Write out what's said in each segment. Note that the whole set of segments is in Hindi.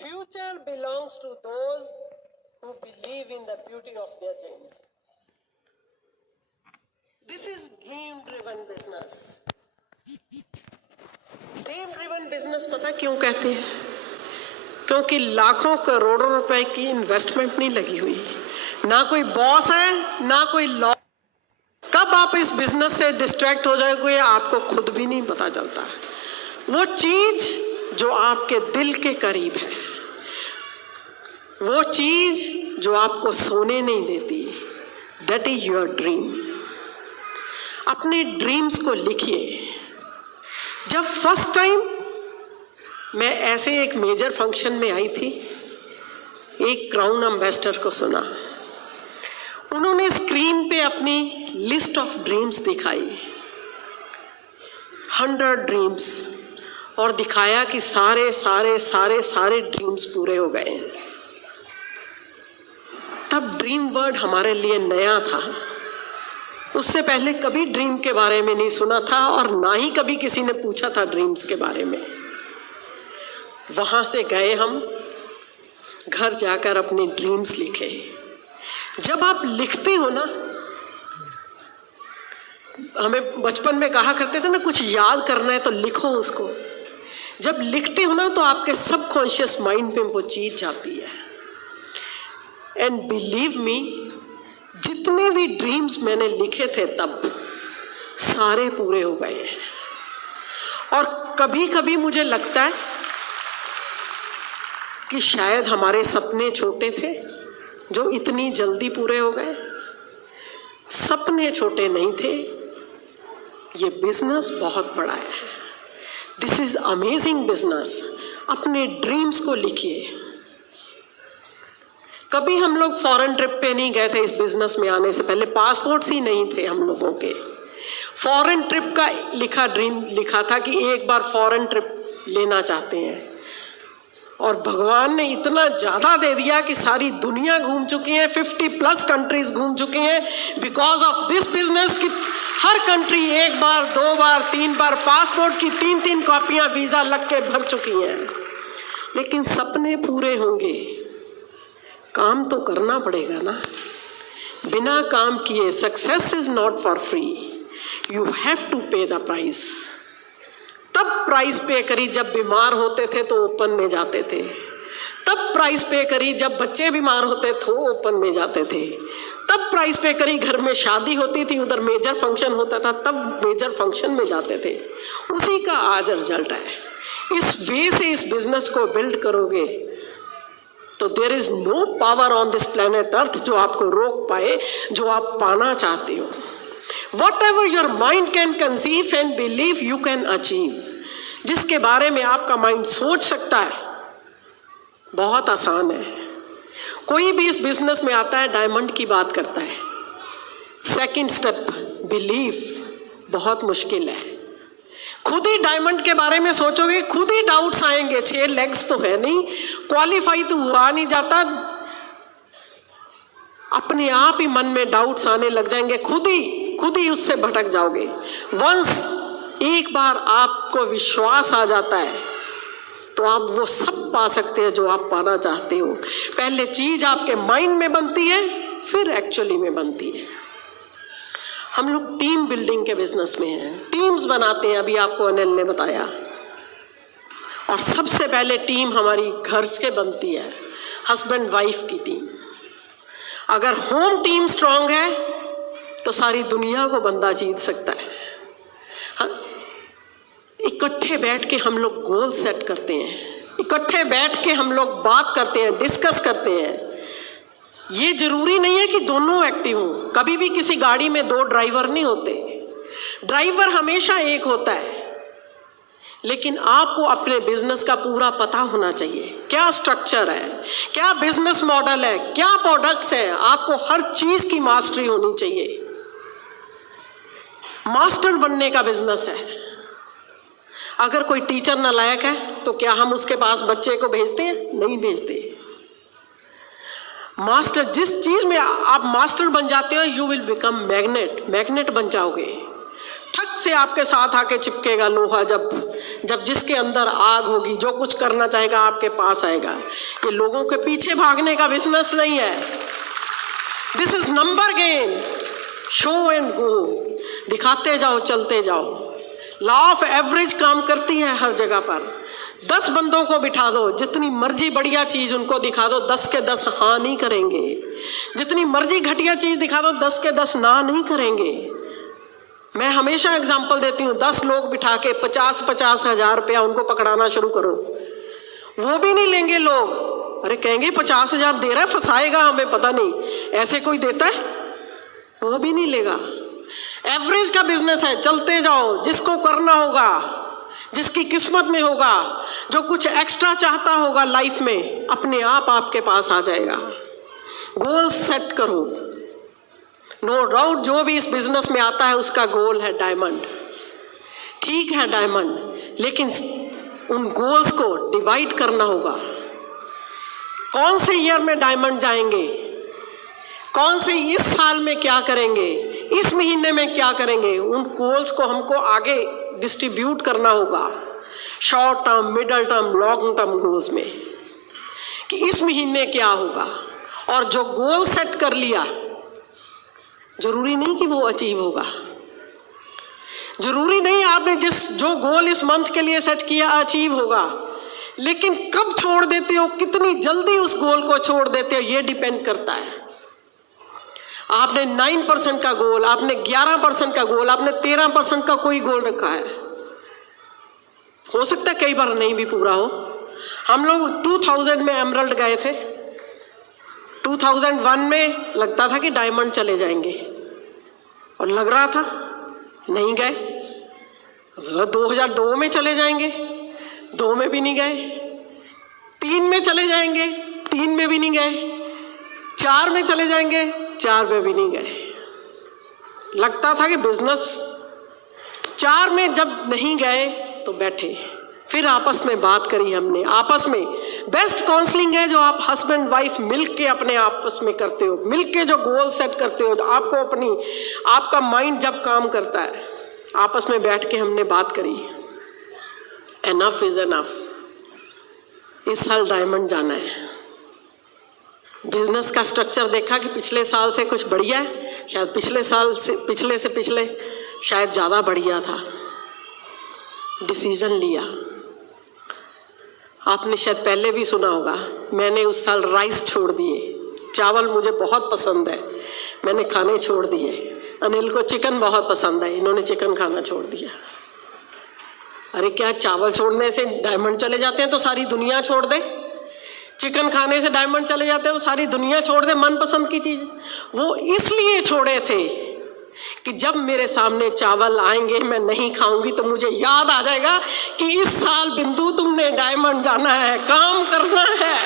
Future belongs to those who believe in the beauty of their dreams. This is dream-driven business. Dream-driven business पता क्यों कहते हैं? क्योंकि लाखों करोड़ों रुपए की इन्वेस्टमेंट नहीं लगी हुई, ना कोई बॉस है, ना कोई लॉ। कब आप इस बिजनेस से डिस्ट्रैक्ट हो जाओगे आपको खुद भी नहीं पता चलता। वो चीज जो आपके दिल के करीब है, वो चीज जो आपको सोने नहीं देती, दैट इज योर ड्रीम। अपने ड्रीम्स को लिखिए। जब फर्स्ट टाइम मैं ऐसे एक मेजर फंक्शन में आई थी, एक क्राउन एम्बेसडर को सुना, उन्होंने स्क्रीन पे अपनी लिस्ट ऑफ ड्रीम्स दिखाई, 100 ड्रीम्स, और दिखाया कि सारे सारे सारे सारे ड्रीम्स पूरे हो गए। तब ड्रीम वर्ड हमारे लिए नया था। उससे पहले कभी ड्रीम के बारे में नहीं सुना था और ना ही कभी किसी ने पूछा था ड्रीम्स के बारे में। वहां से गए हम, घर जाकर अपने ड्रीम्स लिखे। जब आप लिखते हो ना, हमें बचपन में कहा करते थे ना, कुछ याद करना है तो लिखो उसको। जब लिखते हो ना तो आपके सबकॉन्शियस माइंड पे वो चीज जाती है। एंड बिलीव मी, जितने भी ड्रीम्स मैंने लिखे थे तब सारे पूरे हो गए हैं। और कभी कभी मुझे लगता है कि शायद हमारे सपने छोटे थे जो इतनी जल्दी पूरे हो गए। सपने छोटे नहीं थे, ये बिजनेस बहुत बड़ा है। This is amazing business. अपने ड्रीम्स को लिखिए। कभी हम लोग फॉरेन ट्रिप पे नहीं गए थे इस बिजनेस में आने से पहले, पासपोर्ट्स ही नहीं थे हम लोगों के। फॉरेन ट्रिप का लिखा ड्रीम लिखा था कि एक बार फॉरेन ट्रिप लेना चाहते हैं, और भगवान ने इतना ज़्यादा दे दिया कि सारी दुनिया घूम चुकी है, 50+ कंट्रीज घूम चुके हैं बिकॉज ऑफ दिस बिजनेस। कि हर कंट्री 1 बार 2 बार 3 बार पासपोर्ट की 3-3 कॉपियां वीज़ा लग के भर चुकी हैं। लेकिन सपने पूरे होंगे, काम तो करना पड़ेगा ना। बिना काम किए success is not for free, you have to pay the price. तब प्राइस पे करी जब बीमार होते थे तो ओपन में जाते थे, तब प्राइस पे करी जब बच्चे बीमार होते थे ओपन में जाते थे, तब प्राइस पे करी घर में शादी होती थी, उधर मेजर फंक्शन होता था तब मेजर फंक्शन में जाते थे। उसी का आज रिजल्ट है। इस वे से इस बिजनेस को बिल्ड करोगे तो there is no power on this planet Earth जो आपको रोक पाए जो आप पाना चाहते हो। Whatever your mind can conceive and believe, you can achieve. जिसके बारे में आपका माइंड सोच सकता है, बहुत आसान है। कोई भी इस बिजनेस में आता है डायमंड की बात करता है। सेकंड स्टेप बिलीव बहुत मुश्किल है। खुद ही डायमंड के बारे में सोचोगे, खुद ही डाउट्स आएंगे। 6 लेग्स तो है नहीं, क्वालिफाई तो हुआ नहीं जाता, अपने आप ही मन में डाउट्स आने लग जाएंगे, खुद ही उससे भटक जाओगे। वंस एक बार आपको विश्वास आ जाता है तो आप वो सब पा सकते हैं जो आप पाना चाहते हो। पहले चीज आपके माइंड में बनती है, फिर एक्चुअली में बनती है। हम लोग टीम बिल्डिंग के बिजनेस में हैं, टीम्स बनाते हैं, अभी आपको अनिल ने बताया। और सबसे पहले टीम हमारी घर से बनती है, हस्बैंड वाइफ की टीम। अगर होम टीम स्ट्रांग है तो सारी दुनिया को बंदा जीत सकता है। इकट्ठे बैठ के हम लोग गोल सेट करते हैं, इकट्ठे बैठ के हम लोग बात करते हैं, डिस्कस करते हैं। ये जरूरी नहीं है कि दोनों एक्टिव हों। कभी भी किसी गाड़ी में 2 ड्राइवर नहीं होते, ड्राइवर हमेशा एक होता है। लेकिन आपको अपने बिजनेस का पूरा पता होना चाहिए, क्या स्ट्रक्चर है, क्या बिजनेस मॉडल है, क्या प्रोडक्ट्स हैं। आपको हर चीज की मास्टरी होनी चाहिए। मास्टर बनने का बिजनेस है। अगर कोई टीचर नालायक है तो क्या हम उसके पास बच्चे को भेजते हैं? नहीं भेजते। मास्टर, जिस चीज में आप मास्टर बन जाते हो, यू विल बिकम मैग्नेट बन जाओगे। ठग से आपके साथ आके चिपकेगा लोहा, जब जिसके अंदर आग होगी, जो कुछ करना चाहेगा आपके पास आएगा। ये लोगों के पीछे भागने का बिजनेस नहीं है। This is number game, show and go, दिखाते जाओ, चलते जाओ। लॉ ऑफ एवरेज काम करती है हर जगह पर। 10 बंदों को बिठा दो, जितनी मर्जी बढ़िया चीज उनको दिखा दो, 10 के 10 हाँ नहीं करेंगे। जितनी मर्जी घटिया चीज दिखा दो, 10 के 10 ना नहीं करेंगे। मैं हमेशा एग्जांपल देती हूँ, 10 लोग बिठा के 50-50 हजार रुपया उनको पकड़ाना शुरू करो, वो भी नहीं लेंगे लोग। अरे कहेंगे 50 हजार दे रहा है, फंसाएगा हमें, पता नहीं ऐसे कोई देता है, वो भी नहीं लेगा। एवरेज का बिजनेस है, चलते जाओ, जिसको करना होगा, जिसकी किस्मत में होगा, जो कुछ एक्स्ट्रा चाहता होगा लाइफ में, अपने आप आपके पास आ जाएगा। गोल सेट करो। नो डाउट जो भी इस बिजनेस में आता है उसका गोल है डायमंड, ठीक है डायमंड, लेकिन उन गोल्स को डिवाइड करना होगा। कौन से ईयर में डायमंड जाएंगे, कौन से इस साल में क्या करेंगे, इस महीने में क्या करेंगे, उन गोल्स को हमको आगे डिस्ट्रीब्यूट करना होगा, short term, middle term, long term goals में, कि इस महीने क्या होगा। और जो गोल सेट कर लिया, जरूरी नहीं कि वो अचीव होगा, जरूरी नहीं आपने जो गोल इस मंथ के लिए सेट किया अचीव होगा, लेकिन कब छोड़ देते हो, कितनी जल्दी उस गोल को छोड़ देते हो, ये डिपेंड करता है। आपने 9% का गोल, आपने 11% का गोल, आपने 13% का कोई गोल रखा है, हो सकता है कई बार नहीं भी पूरा हो। हम लोग 2000 में एमरल्ड गए थे, 2001 में लगता था कि डायमंड चले जाएंगे और लग रहा था, नहीं गए। 2002 में चले जाएंगे, 2 में भी नहीं गए। 3 में चले जाएंगे, 3 में भी नहीं गए। 4 में चले जाएंगे, 4 में भी नहीं गए। लगता था कि बिजनेस, 4 में जब नहीं गए तो बैठे, फिर आपस में बात करी हमने। आपस में बेस्ट काउंसलिंग है जो आप हस्बैंड वाइफ मिलके अपने आपस में करते हो, मिलके जो गोल सेट करते हो, आपको आपका माइंड जब काम करता है, आपस में बैठ के हमने बात करी, एनफ इज एनफ, इस साल डायमंड जाना है। बिजनेस का स्ट्रक्चर देखा कि पिछले साल से कुछ बढ़िया है, शायद पिछले साल से पिछले शायद ज़्यादा बढ़िया था। डिसीजन लिया। आपने शायद पहले भी सुना होगा, मैंने उस साल राइस छोड़ दिए। चावल मुझे बहुत पसंद है, मैंने खाने छोड़ दिए। अनिल को चिकन बहुत पसंद है, इन्होंने चिकन खाना छोड़ दिया। अरे क्या चावल छोड़ने से डायमंड चले जाते हैं तो सारी दुनिया छोड़ दे? चिकन खाने से डायमंड चले जाते हैं तो सारी दुनिया छोड़ दे मनपसंद की चीज? वो इसलिए छोड़े थे कि जब मेरे सामने चावल आएंगे मैं नहीं खाऊंगी तो मुझे याद आ जाएगा कि इस साल बिंदु तुमने डायमंड जाना है, काम करना है।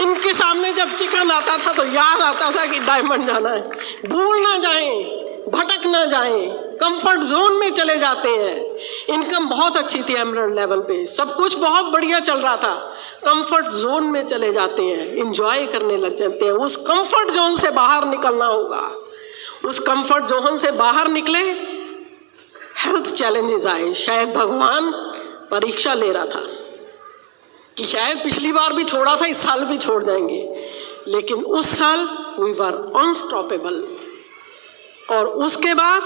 इनके सामने जब चिकन आता था तो याद आता था कि डायमंड जाना है। भूल ना जाएं, भटक ना जाएं, कंफर्ट जोन में चले जाते हैं। इनकम बहुत अच्छी थी एमरल्ड लेवल पे, सब कुछ बहुत बढ़िया चल रहा था, कंफर्ट जोन में चले जाते हैं, एंजॉय करने लग जाते हैं। उस कंफर्ट जोन से बाहर निकलना होगा। उस कंफर्ट जोन से बाहर निकले, हेल्थ चैलेंजेस आए। शायद भगवान परीक्षा ले रहा था कि शायद पिछली बार भी छोड़ा था, इस साल भी छोड़ जाएंगे, लेकिन उस साल वी वर अनस्टॉपेबल। और उसके बाद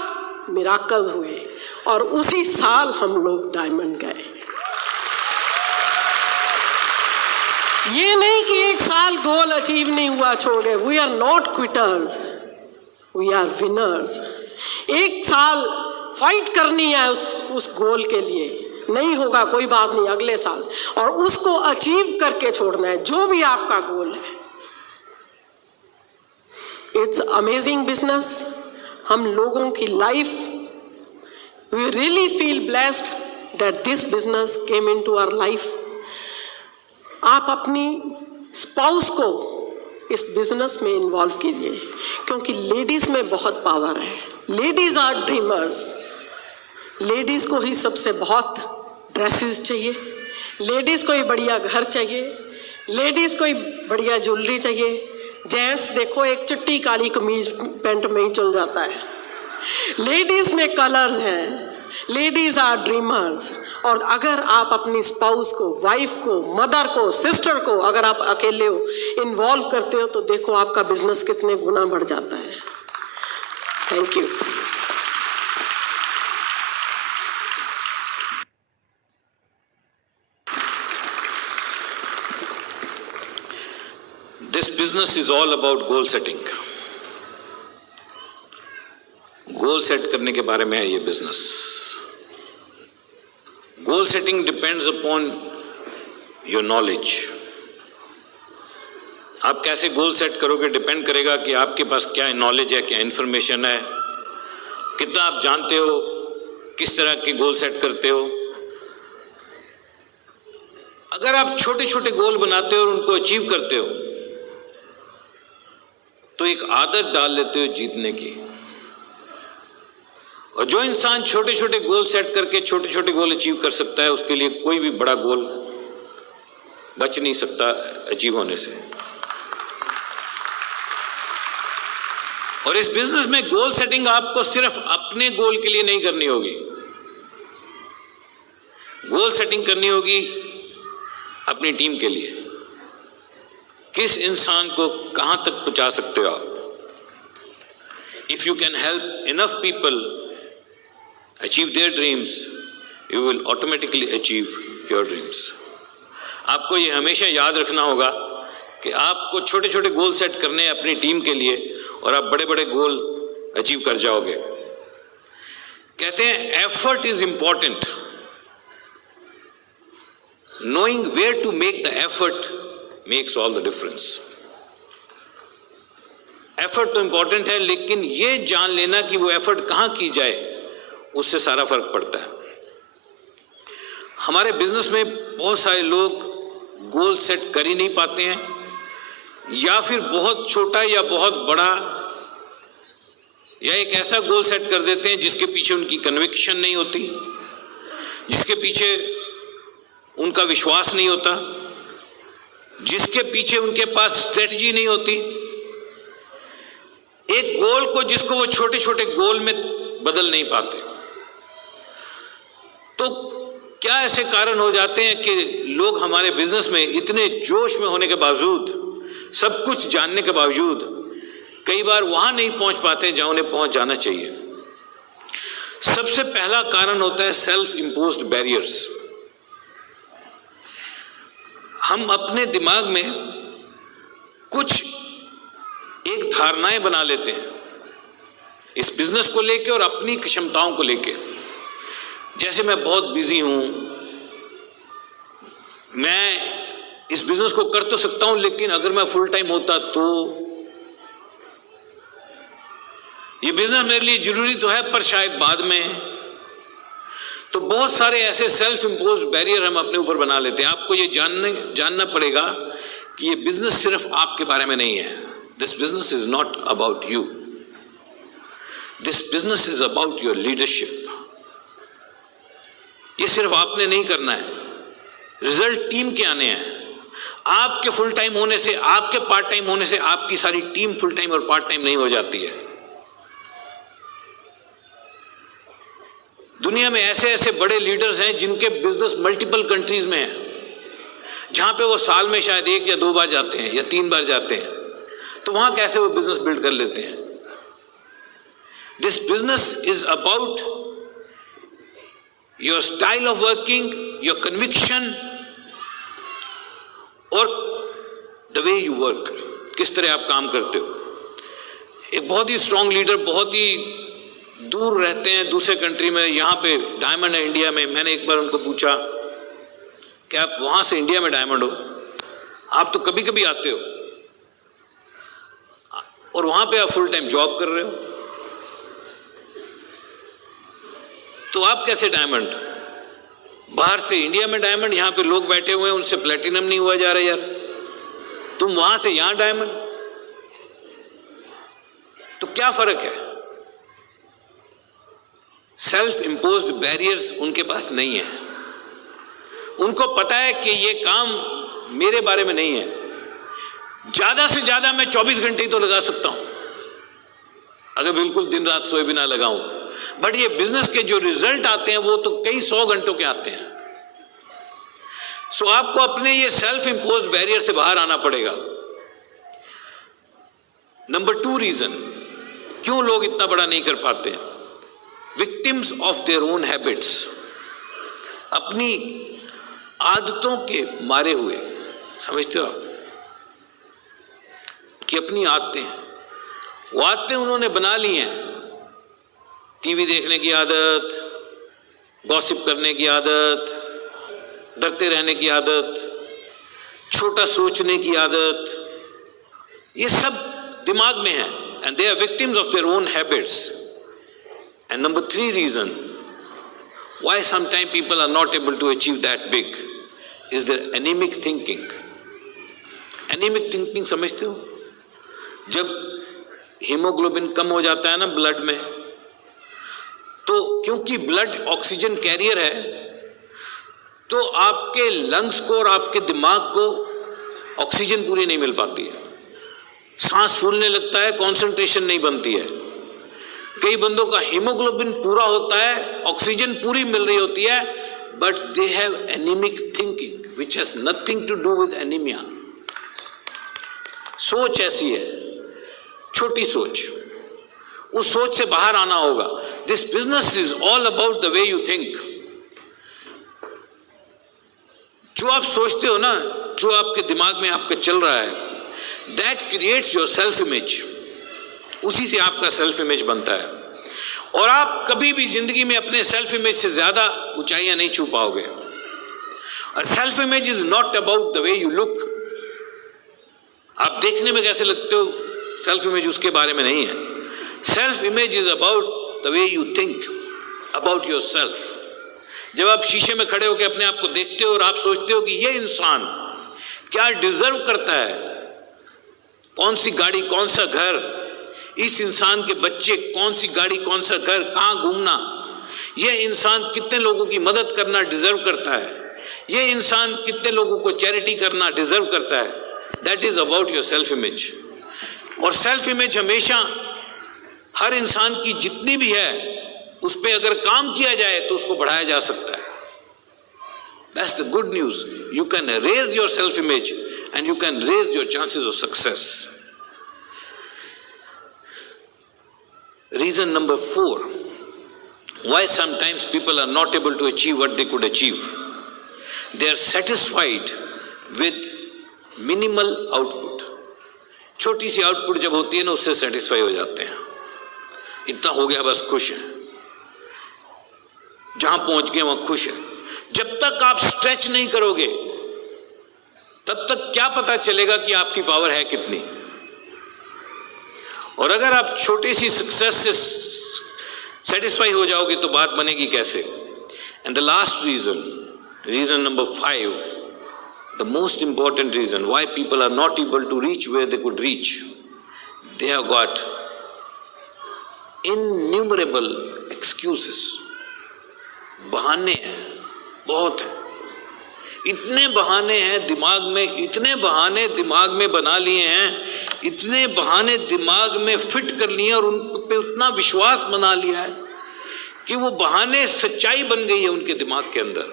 मिराकल्स हुए और उसी साल हम लोग डायमंड गए। ये नहीं कि एक साल गोल अचीव नहीं हुआ छोड़ गए। We are not quitters, we are winners. एक साल फाइट करनी है उस गोल के लिए, नहीं होगा कोई बात नहीं, अगले साल, और उसको अचीव करके छोड़ना है जो भी आपका गोल है। It's amazing business. हम लोगों की life, we really feel blessed that this business came into our life. आप अपनी स्पाउस को इस बिजनेस में इन्वॉल्व कीजिए, क्योंकि लेडीज में बहुत पावर है। Ladies are dreamers. लेडीज को ही सबसे बहुत ड्रेसेस चाहिए, लेडीज को ही बढ़िया घर चाहिए, लेडीज को ही बढ़िया ज्वेलरी चाहिए। जेंट्स देखो एक चिट्टी काली कमीज पैंट में ही चल जाता है, लेडीज में कलर्स हैं, लेडीज आर ड्रीमर्स। और अगर आप अपनी स्पाउस को, वाइफ को, मदर को, सिस्टर को अगर आप अकेले हो इन्वॉल्व करते हो तो देखो आपका बिजनेस कितने गुना बढ़ जाता है। Thank you. This business is all about goal setting. Goal set करने के बारे में है ये business. Goal setting depends upon your knowledge. आप कैसे गोल सेट करोगे डिपेंड करेगा कि आपके पास क्या नॉलेज है, क्या इंफॉर्मेशन है, कितना आप जानते हो, किस तरह के गोल सेट करते हो। अगर आप छोटे छोटे गोल बनाते हो और उनको अचीव करते हो तो एक आदत डाल लेते हो जीतने की। और जो इंसान छोटे छोटे गोल सेट करके छोटे छोटे गोल अचीव कर सकता है उसके लिए कोई भी बड़ा गोल बच नहीं सकता अचीव होने से। और इस बिजनेस में गोल सेटिंग आपको सिर्फ अपने गोल के लिए नहीं करनी होगी, गोल सेटिंग करनी होगी अपनी टीम के लिए। किस इंसान को कहां तक पहुंचा सकते हो आप? If you can help enough people achieve their dreams you will automatically achieve your dreams. आपको ये हमेशा याद रखना होगा कि आपको छोटे छोटे गोल सेट करने हैं अपनी टीम के लिए और आप बड़े बड़े गोल अचीव कर जाओगे। कहते हैं effort is important, knowing where to make the effort makes all the difference। Effort तो इंपॉर्टेंट है लेकिन ये जान लेना कि वो एफर्ट कहां की जाए उससे सारा फर्क पड़ता है। हमारे बिजनेस में बहुत सारे लोग गोल सेट कर ही नहीं पाते हैं, या फिर बहुत छोटा या बहुत बड़ा या एक ऐसा गोल सेट कर देते हैं जिसके पीछे उनकी कन्विक्शन नहीं होती, जिसके पीछे उनका विश्वास नहीं होता, जिसके पीछे उनके पास स्ट्रेटजी नहीं होती। एक गोल को जिसको वो छोटे छोटे गोल में बदल नहीं पाते। तो क्या ऐसे कारण हो जाते हैं कि लोग हमारे बिजनेस में इतने जोश में होने के बावजूद, सब कुछ जानने के बावजूद कई बार वहां नहीं पहुंच पाते जहां उन्हें पहुंच जाना चाहिए। सबसे पहला कारण होता है सेल्फ इंपोज्ड बैरियर्स। हम अपने दिमाग में कुछ एक धारणाएं बना लेते हैं इस बिजनेस को लेके और अपनी क्षमताओं को लेके। जैसे मैं बहुत बिजी हूं, मैं इस बिजनेस को कर तो सकता हूं लेकिन अगर मैं फुल टाइम होता तो ये बिजनेस मेरे लिए जरूरी तो है पर शायद बाद में। तो बहुत सारे ऐसे सेल्फ इंपोज्ड बैरियर हम अपने ऊपर बना लेते हैं। आपको ये जानना पड़ेगा कि ये बिजनेस सिर्फ आपके बारे में नहीं है। This business is not about you, this business is about your leadership. ये सिर्फ आपने नहीं करना है, रिजल्ट टीम के आने हैं। आपके फुल टाइम होने से, आपके पार्ट टाइम होने से आपकी सारी टीम फुल टाइम और पार्ट टाइम नहीं हो जाती है। दुनिया में ऐसे ऐसे बड़े लीडर्स हैं जिनके बिजनेस मल्टीपल कंट्रीज में है, जहां पे वो साल में शायद 1 या 2 बार जाते हैं या 3 बार जाते हैं। तो वहां कैसे वो बिजनेस बिल्ड कर लेते हैं? This business is about your style of working, your conviction और द वे यू वर्क, किस तरह आप काम करते हो। एक बहुत ही स्ट्रांग लीडर बहुत ही दूर रहते हैं दूसरे कंट्री में, यहाँ पे डायमंड है इंडिया में। मैंने एक बार उनको पूछा कि आप वहां से इंडिया में डायमंड हो, आप तो कभी कभी आते हो और वहां पे आप फुल टाइम जॉब कर रहे हो, तो आप कैसे डायमंड? बाहर से इंडिया में डायमंड, यहां पे लोग बैठे हुए हैं उनसे प्लेटिनम नहीं हुआ जा रहा यार, तुम वहां से यहां डायमंड, तो क्या फर्क है? सेल्फ इंपोज्ड बैरियर्स उनके पास नहीं है। उनको पता है कि ये काम मेरे बारे में नहीं है, ज्यादा से ज्यादा मैं 24 घंटे ही तो लगा सकता हूं, अगर बिल्कुल दिन रात सोए बिना लगाऊं, बट ये बिजनेस के जो रिजल्ट आते हैं वो तो कई 100 घंटों के आते हैं। सो आपको अपने ये सेल्फ इंपोज्ड बैरियर से बाहर आना पड़ेगा। नंबर 2 रीजन क्यों लोग इतना बड़ा नहीं कर पाते हैं, victims of their own habits, अपनी आदतों के मारे हुए। समझते हो आप कि अपनी आदतें, वो आदतें उन्होंने बना ली हैं, टीवी देखने की आदत, गॉसिप करने की आदत, डरते रहने की आदत, छोटा सोचने की आदत, ये सब दिमाग में है, and they are victims of their own habits. And number 3 reason why sometimes people are not able to achieve that big is their anemic thinking. Anemic thinking समझते हो? जब हीमोग्लोबिन कम हो जाता है ना ब्लड में, तो क्योंकि ब्लड ऑक्सीजन कैरियर है, तो आपके लंग्स को और आपके दिमाग को ऑक्सीजन पूरी नहीं मिल पाती है, सांस फूलने लगता है, कंसंट्रेशन नहीं बनती है। कई बंदों का हीमोग्लोबिन पूरा होता है, ऑक्सीजन पूरी मिल रही होती है, but they have anaemic thinking which has nothing to do with anaemia. सोच ऐसी है, छोटी सोच, उस सोच से बाहर आना होगा। This business is all about the way you think. जो आप सोचते हो ना, जो आपके दिमाग में आपका चल रहा है, that creates your self image, उसी से आपका सेल्फ इमेज बनता है। और आप कभी भी जिंदगी में अपने सेल्फ इमेज से ज्यादा ऊंचाइयां नहीं छू पाओगे। और self image is not about the way you look, आप देखने में कैसे लगते हो, सेल्फ इमेज उसके बारे में नहीं है। Self image is about the way you think about your self. जब आप शीशे में खड़े होकर अपने आप को देखते हो और आप सोचते हो कि ये इंसान क्या डिजर्व करता है, कौन सी गाड़ी, कौन सा घर, इस इंसान के बच्चे, कौन सी गाड़ी, कौन सा घर, कहाँ घूमना, यह इंसान कितने लोगों की मदद करना डिजर्व करता है, यह इंसान कितने लोगों को चैरिटी करना डिजर्व करता है, that is about your self image. और सेल्फ इमेज हमेशा हर इंसान की जितनी भी है, उस पर अगर काम किया जाए तो उसको बढ़ाया जा सकता है। That's the good news, you can raise your self image and you can raise your chances of success. Reason number 4, why sometimes people are not able to achieve what they could achieve. They are satisfied with minimal output. छोटी सी आउटपुट जब होती है ना, उससे सेटिस्फाई हो जाते हैं, इतना हो गया बस खुश है, जहां पहुंच गए वहां खुश है। जब तक आप स्ट्रेच नहीं करोगे, तब तक क्या पता चलेगा कि आपकी पावर है कितनी। और अगर आप छोटी सी सक्सेस से सेटिस्फाई हो जाओगे तो बात बनेगी कैसे। And the last reason, reason number 5, the most important reason why people are not able to reach where they could reach, they have got innumerable excuses. बहाने हैं, बहुत हैं, इतने बहाने हैं दिमाग में, इतने बहाने दिमाग में बना लिए हैं, इतने बहाने दिमाग में फिट कर लिए और उन पे उतना विश्वास बना लिया है कि वो बहाने सच्चाई बन गई है उनके दिमाग के अंदर।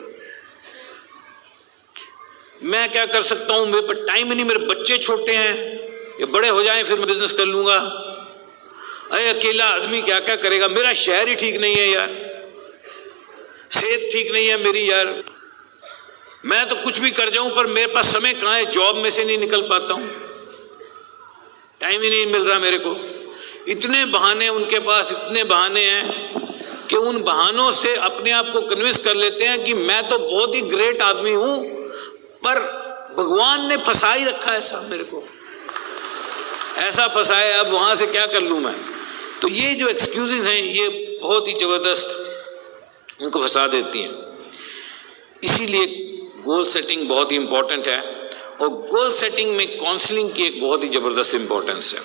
मैं क्या कर सकता हूं, मेरे पर टाइम ही नहीं, मेरे बच्चे छोटे हैं, ये बड़े हो जाएं फिर मैं बिजनेस कर लूंगा, अरे अकेला आदमी क्या क्या करेगा, मेरा शहर ही ठीक नहीं है यार, सेहत ठीक नहीं है मेरी यार, मैं तो कुछ भी कर जाऊं पर मेरे पास समय कहाँ है, जॉब में से नहीं निकल पाता हूं, टाइम ही नहीं मिल रहा मेरे को। इतने बहाने उनके पास, इतने बहाने हैं कि उन बहानों से अपने आप को कन्विंस कर लेते हैं कि मैं तो बहुत ही ग्रेट आदमी हूं, पर भगवान ने फंसा ही रखा है साहब मेरे को, ऐसा फंसाया, अब वहां से क्या कर लूं मैं। तो ये जो एक्सक्यूजेज हैं ये बहुत ही जबरदस्त उनको फंसा देती हैं। इसीलिए गोल सेटिंग बहुत ही इंपॉर्टेंट है, और गोल सेटिंग में काउंसलिंग की एक बहुत ही जबरदस्त इंपॉर्टेंस है।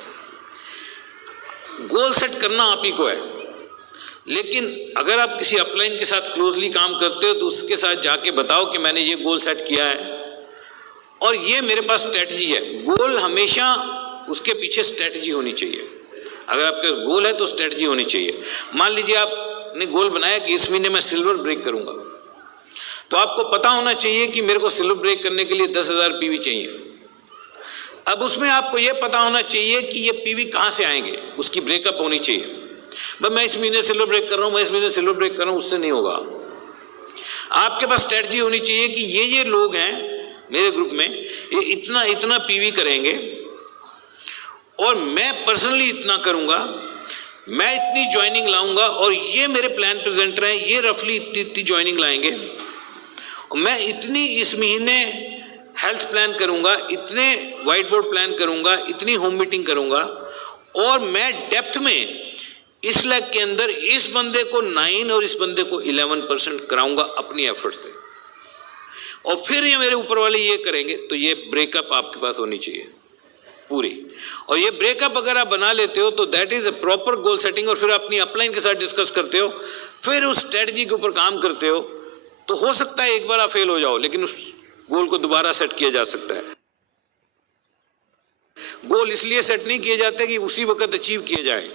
गोल सेट करना आप ही को है, लेकिन अगर आप किसी अपलाइन के साथ क्लोजली काम करते हो तो उसके साथ जाके बताओ कि मैंने ये गोल सेट किया है और ये मेरे पास स्ट्रेटजी है। गोल हमेशा उसके पीछे स्ट्रेटजी होनी चाहिए। अगर आपके पास गोल है तो स्ट्रेटजी होनी चाहिए। मान लीजिए आपने गोल बनाया कि इस महीने मैं सिल्वर ब्रेक करूंगा, तो आपको पता होना चाहिए कि मेरे को सिल्वर ब्रेक करने के लिए 10,000 पीवी चाहिए। अब उसमें आपको यह पता होना चाहिए कि ये पीवी कहां से आएंगे, उसकी ब्रेकअप होनी चाहिए। बस मैं इस महीने सिल्वर ब्रेक कर रहा हूं, मैं इस महीने सिल्वर ब्रेक कर रहा हूं, उससे नहीं होगा। आपके पास स्ट्रेटजी होनी चाहिए कि ये लोग हैं मेरे ग्रुप में, ये इतना इतना पीवी करेंगे और मैं पर्सनली इतना करूंगा, मैं इतनी ज्वाइनिंग लाऊंगा और ये मेरे प्लान प्रेजेंटर हैं, ये रफली इतनी ज्वाइनिंग लाएंगे और मैं इतनी इस महीने हेल्थ प्लान करूंगा, इतने व्हाइट बोर्ड प्लान करूंगा, इतनी होम मीटिंग करूंगा और मैं डेप्थ में इस लाख के अंदर इस बंदे को 9 और इस बंदे को 11% कराऊंगा अपनी एफर्ट से, और फिर ये मेरे ऊपर वाले ये करेंगे। तो ये ब्रेकअप आपके पास होनी चाहिए पूरी, और ये ब्रेकअप अगर आप बना लेते हो तो that is a proper goal setting, और फिर अपनी अपलाइन के साथ डिस्कस करते हो, फिर उस स्ट्रेटजी के ऊपर काम करते हो, तो हो सकता है एक बार आप फेल हो जाओ, लेकिन उस गोल को दोबारा सेट किया जा सकता है। गोल इसलिए सेट नहीं किए जाते कि उसी वक्त अचीव किए जाए,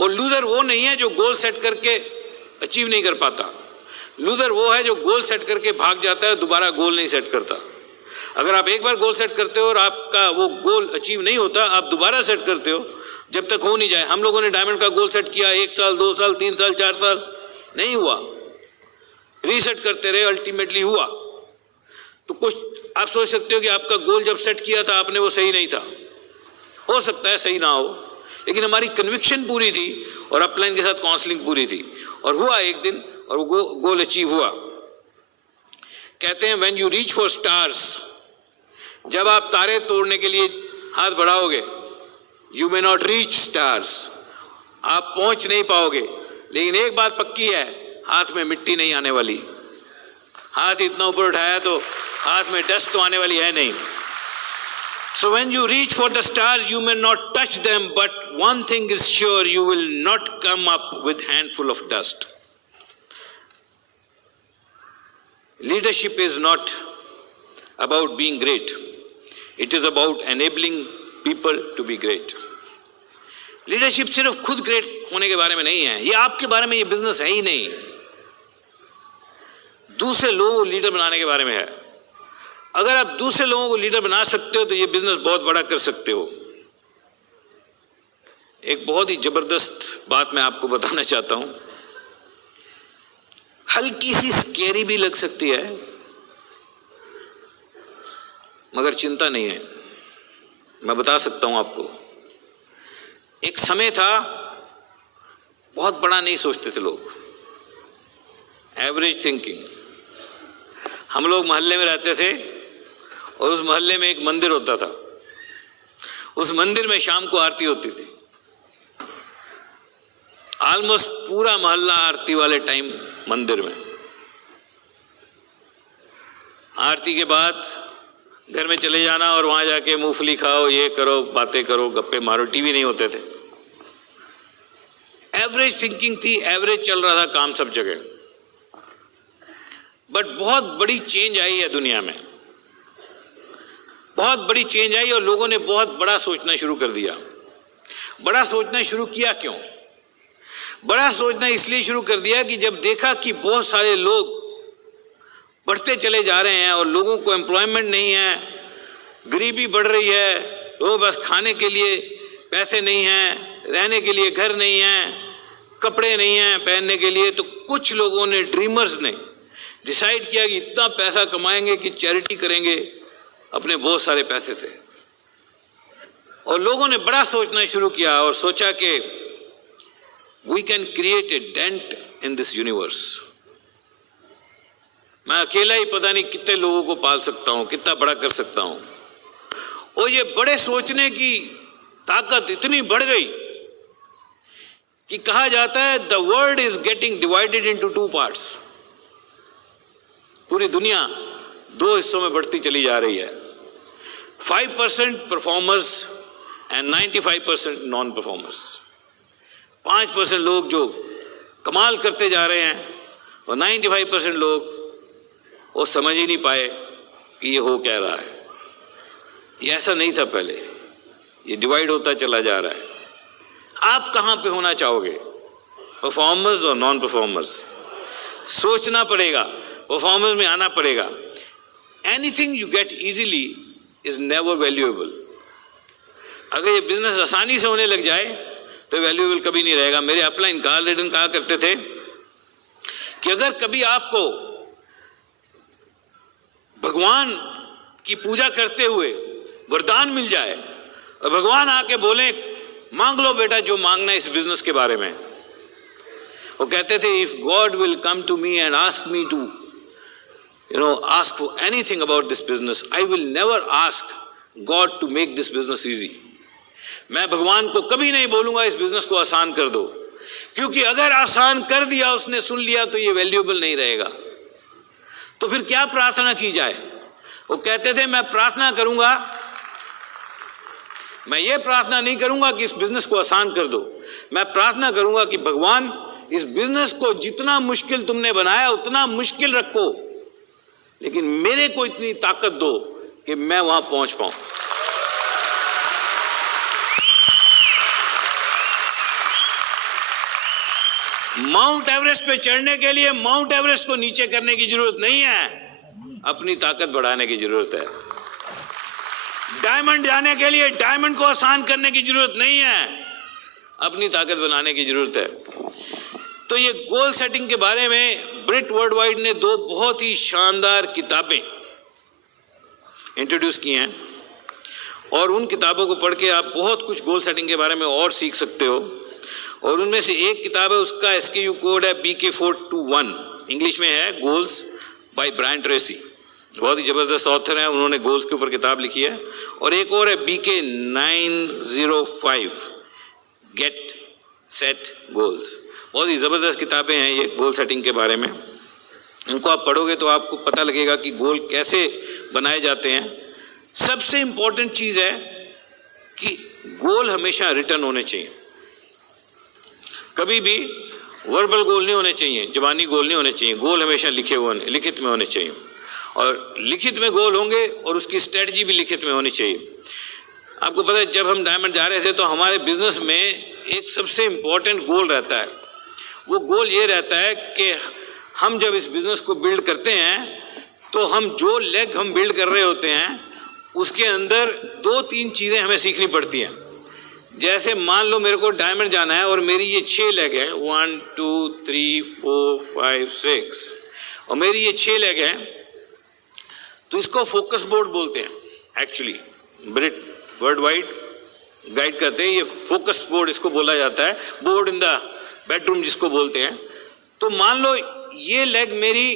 और लूजर वो नहीं है जो गोल सेट करके अचीव नहीं कर पाता। लूजर वो है जो गोल सेट करके भाग जाता है, दोबारा गोल नहीं सेट करता। अगर आप एक बार गोल सेट करते हो और आपका वो गोल अचीव नहीं होता, आप दोबारा सेट करते हो जब तक हो नहीं जाए। हम लोगों ने डायमंड का गोल सेट किया, 1 साल 2 साल 3 साल 4 साल, नहीं हुआ, रीसेट करते रहे, अल्टीमेटली हुआ। तो कुछ आप सोच सकते हो कि आपका गोल जब सेट किया था आपने वो सही नहीं था, हो सकता है सही ना हो, लेकिन हमारी कन्विक्शन पूरी थी और अपलाइन के साथ काउंसलिंग पूरी थी, और हुआ एक दिन, और वो गोल अचीव हुआ। कहते हैं when you reach for stars, जब आप तारे तोड़ने के लिए हाथ बढ़ाओगे, you may not reach stars, आप पहुंच नहीं पाओगे, लेकिन एक बात पक्की है, हाथ में मिट्टी नहीं आने वाली। हाथ इतना ऊपर उठाया तो हाथ में डस्ट तो आने वाली है नहीं। So when you reach for the stars, you may not touch them, but one thing is sure, you will not come up with handful of dust. Leadership is not about being great. It is about enabling people to be great. Leadership सिर्फ खुद ग्रेट होने के बारे में नहीं है, ये आपके बारे में, ये बिजनेस है ही नहीं, दूसरे लोगों को लीडर बनाने के बारे में है। अगर आप दूसरे लोगों को लीडर बना सकते हो तो ये बिजनेस बहुत बड़ा कर सकते हो। एक बहुत ही जबरदस्त बात मैं आपको बताना चाहता हूं, हल्की सी स्केरी भी लग सकती है, मगर चिंता नहीं है, मैं बता सकता हूं आपको। एक समय था बहुत बड़ा नहीं सोचते थे लोग, एवरेज थिंकिंग। हम लोग मोहल्ले में रहते थे और उस मोहल्ले में एक मंदिर होता था, उस मंदिर में शाम को आरती होती थी। ऑलमोस्ट पूरा मोहल्ला आरती वाले टाइम मंदिर में, आरती के बाद घर में चले जाना और वहां जाके मूंगफली खाओ, ये करो, बातें करो, गप्पे मारो, टीवी नहीं होते थे। एवरेज थिंकिंग थी, एवरेज चल रहा था काम सब जगह। बट बहुत बड़ी चेंज आई है दुनिया में, बहुत बड़ी चेंज आई और लोगों ने बहुत बड़ा सोचना शुरू कर दिया। बड़ा सोचना शुरू किया क्यों? बड़ा सोचना इसलिए शुरू कर दिया कि जब देखा कि बहुत सारे लोग बढ़ते चले जा रहे हैं और लोगों को एम्प्लॉयमेंट नहीं है, गरीबी बढ़ रही है, लोगों के पास खाने के लिए पैसे नहीं हैं, रहने के लिए घर नहीं है, कपड़े नहीं हैं पहनने के लिए, तो कुछ लोगों ने, ड्रीमर्स ने डिसाइड किया कि इतना पैसा कमाएंगे कि चैरिटी करेंगे अपने बहुत सारे पैसे से। और लोगों ने बड़ा सोचना शुरू किया और सोचा कि we can create a dent in this universe. मैं अकेला ही पता नहीं कितने लोगों को पाल सकता हूं, कितना बड़ा कर सकता हूं। और ये बड़े सोचने की ताकत इतनी बढ़ गई कि कहा जाता है the world is getting divided into 2 parts. पूरी दुनिया 2 हिस्सों में बढ़ती चली जा रही है, 5% परफॉर्मर्स एंड 95% नॉन परफॉर्मर्स। 5% लोग जो कमाल करते जा रहे हैं और 95% लोग वो समझ ही नहीं पाए कि ये हो क्या रहा है। ये ऐसा नहीं था पहले, ये डिवाइड होता चला जा रहा है। आप कहां पे होना चाहोगे, परफॉर्मर्स और नॉन परफॉर्मर्स? सोचना पड़ेगा, परफॉर्मर्स में आना पड़ेगा। Anything you get easily is never valuable. अगर ये बिजनेस आसानी से होने लग जाए तो वैल्यूएबल कभी नहीं रहेगा। मेरे अपलाइन कार्ल रेडन कहा करते थे कि अगर कभी आपको भगवान की पूजा करते हुए वरदान मिल जाए और भगवान आके बोले मांग लो बेटा जो मांगना है इस बिजनेस के बारे में, वो कहते थे if God will come to me and ask me to ask for anything about this business, I will never ask God to make this business easy. मैं भगवान को कभी नहीं बोलूंगा इस बिजनेस को आसान कर दो, क्योंकि अगर आसान कर दिया, उसने सुन लिया तो ये वैल्यूएबल नहीं रहेगा। तो फिर क्या प्रार्थना की जाए? वो कहते थे मैं प्रार्थना करूंगा, मैं ये प्रार्थना नहीं करूंगा कि इस बिजनेस को आसान कर दो, मैं प्रार्थना करूंगा कि भगवान इस बिजनेस को जितना मुश्किल तुमने बनाया उतना मुश्किल रखो, लेकिन मेरे को इतनी ताकत दो कि मैं वहां पहुंच पाऊं। माउंट एवरेस्ट पे चढ़ने के लिए माउंट एवरेस्ट को नीचे करने की जरूरत नहीं है, अपनी ताकत बढ़ाने की जरूरत है। डायमंड जाने के लिए डायमंड को आसान करने की जरूरत नहीं है, अपनी ताकत बनाने की जरूरत है। तो ये गोल सेटिंग के बारे में ब्रिट वर्ल्डवाइड ने 2 बहुत ही शानदार किताबें इंट्रोड्यूस की हैं, और उन किताबों को पढ़ के आप बहुत कुछ गोल सेटिंग के बारे में और सीख सकते हो। और उनमें से एक किताब है, उसका SKU कोड है BK421, इंग्लिश में है गोल्स बाय ब्रायन ट्रेसी। बहुत ही जबरदस्त ऑथर है, उन्होंने गोल्स के ऊपर किताब लिखी है। और एक और है BK905 गेट सेट गोल्स। बहुत ही ज़बरदस्त किताबें हैं ये गोल सेटिंग के बारे में। इनको आप पढ़ोगे तो आपको पता लगेगा कि गोल कैसे बनाए जाते हैं। सबसे इम्पोर्टेंट चीज़ है कि गोल हमेशा रिटर्न होने चाहिए, कभी भी वर्बल गोल नहीं होने चाहिए, जबानी गोल नहीं होने चाहिए। गोल हमेशा लिखित में होने चाहिए, और लिखित में गोल होंगे और उसकी स्ट्रेटजी भी लिखित में होनी चाहिए। आपको पता है जब हम डायमंड जा रहे थे तो हमारे बिजनेस में एक सबसे इम्पोर्टेंट गोल रहता है। वो गोल ये रहता है कि हम जब इस बिजनेस को बिल्ड करते हैं तो हम जो लेग हम बिल्ड कर रहे होते हैं उसके अंदर 2-3 चीज़ें हमें सीखनी पड़ती हैं। जैसे मान लो मेरे को डायमंड जाना है और मेरी ये 6 लेग है, 1 2 3 4 5 6, और मेरी ये 6 लेग है, तो इसको फोकस बोर्ड बोलते हैं। एक्चुअली ब्रिट वर्ल्डवाइड गाइड करते हैं, ये फोकस बोर्ड इसको बोला जाता है, बोर्ड इन द बेडरूम जिसको बोलते हैं। तो मान लो ये लेग मेरी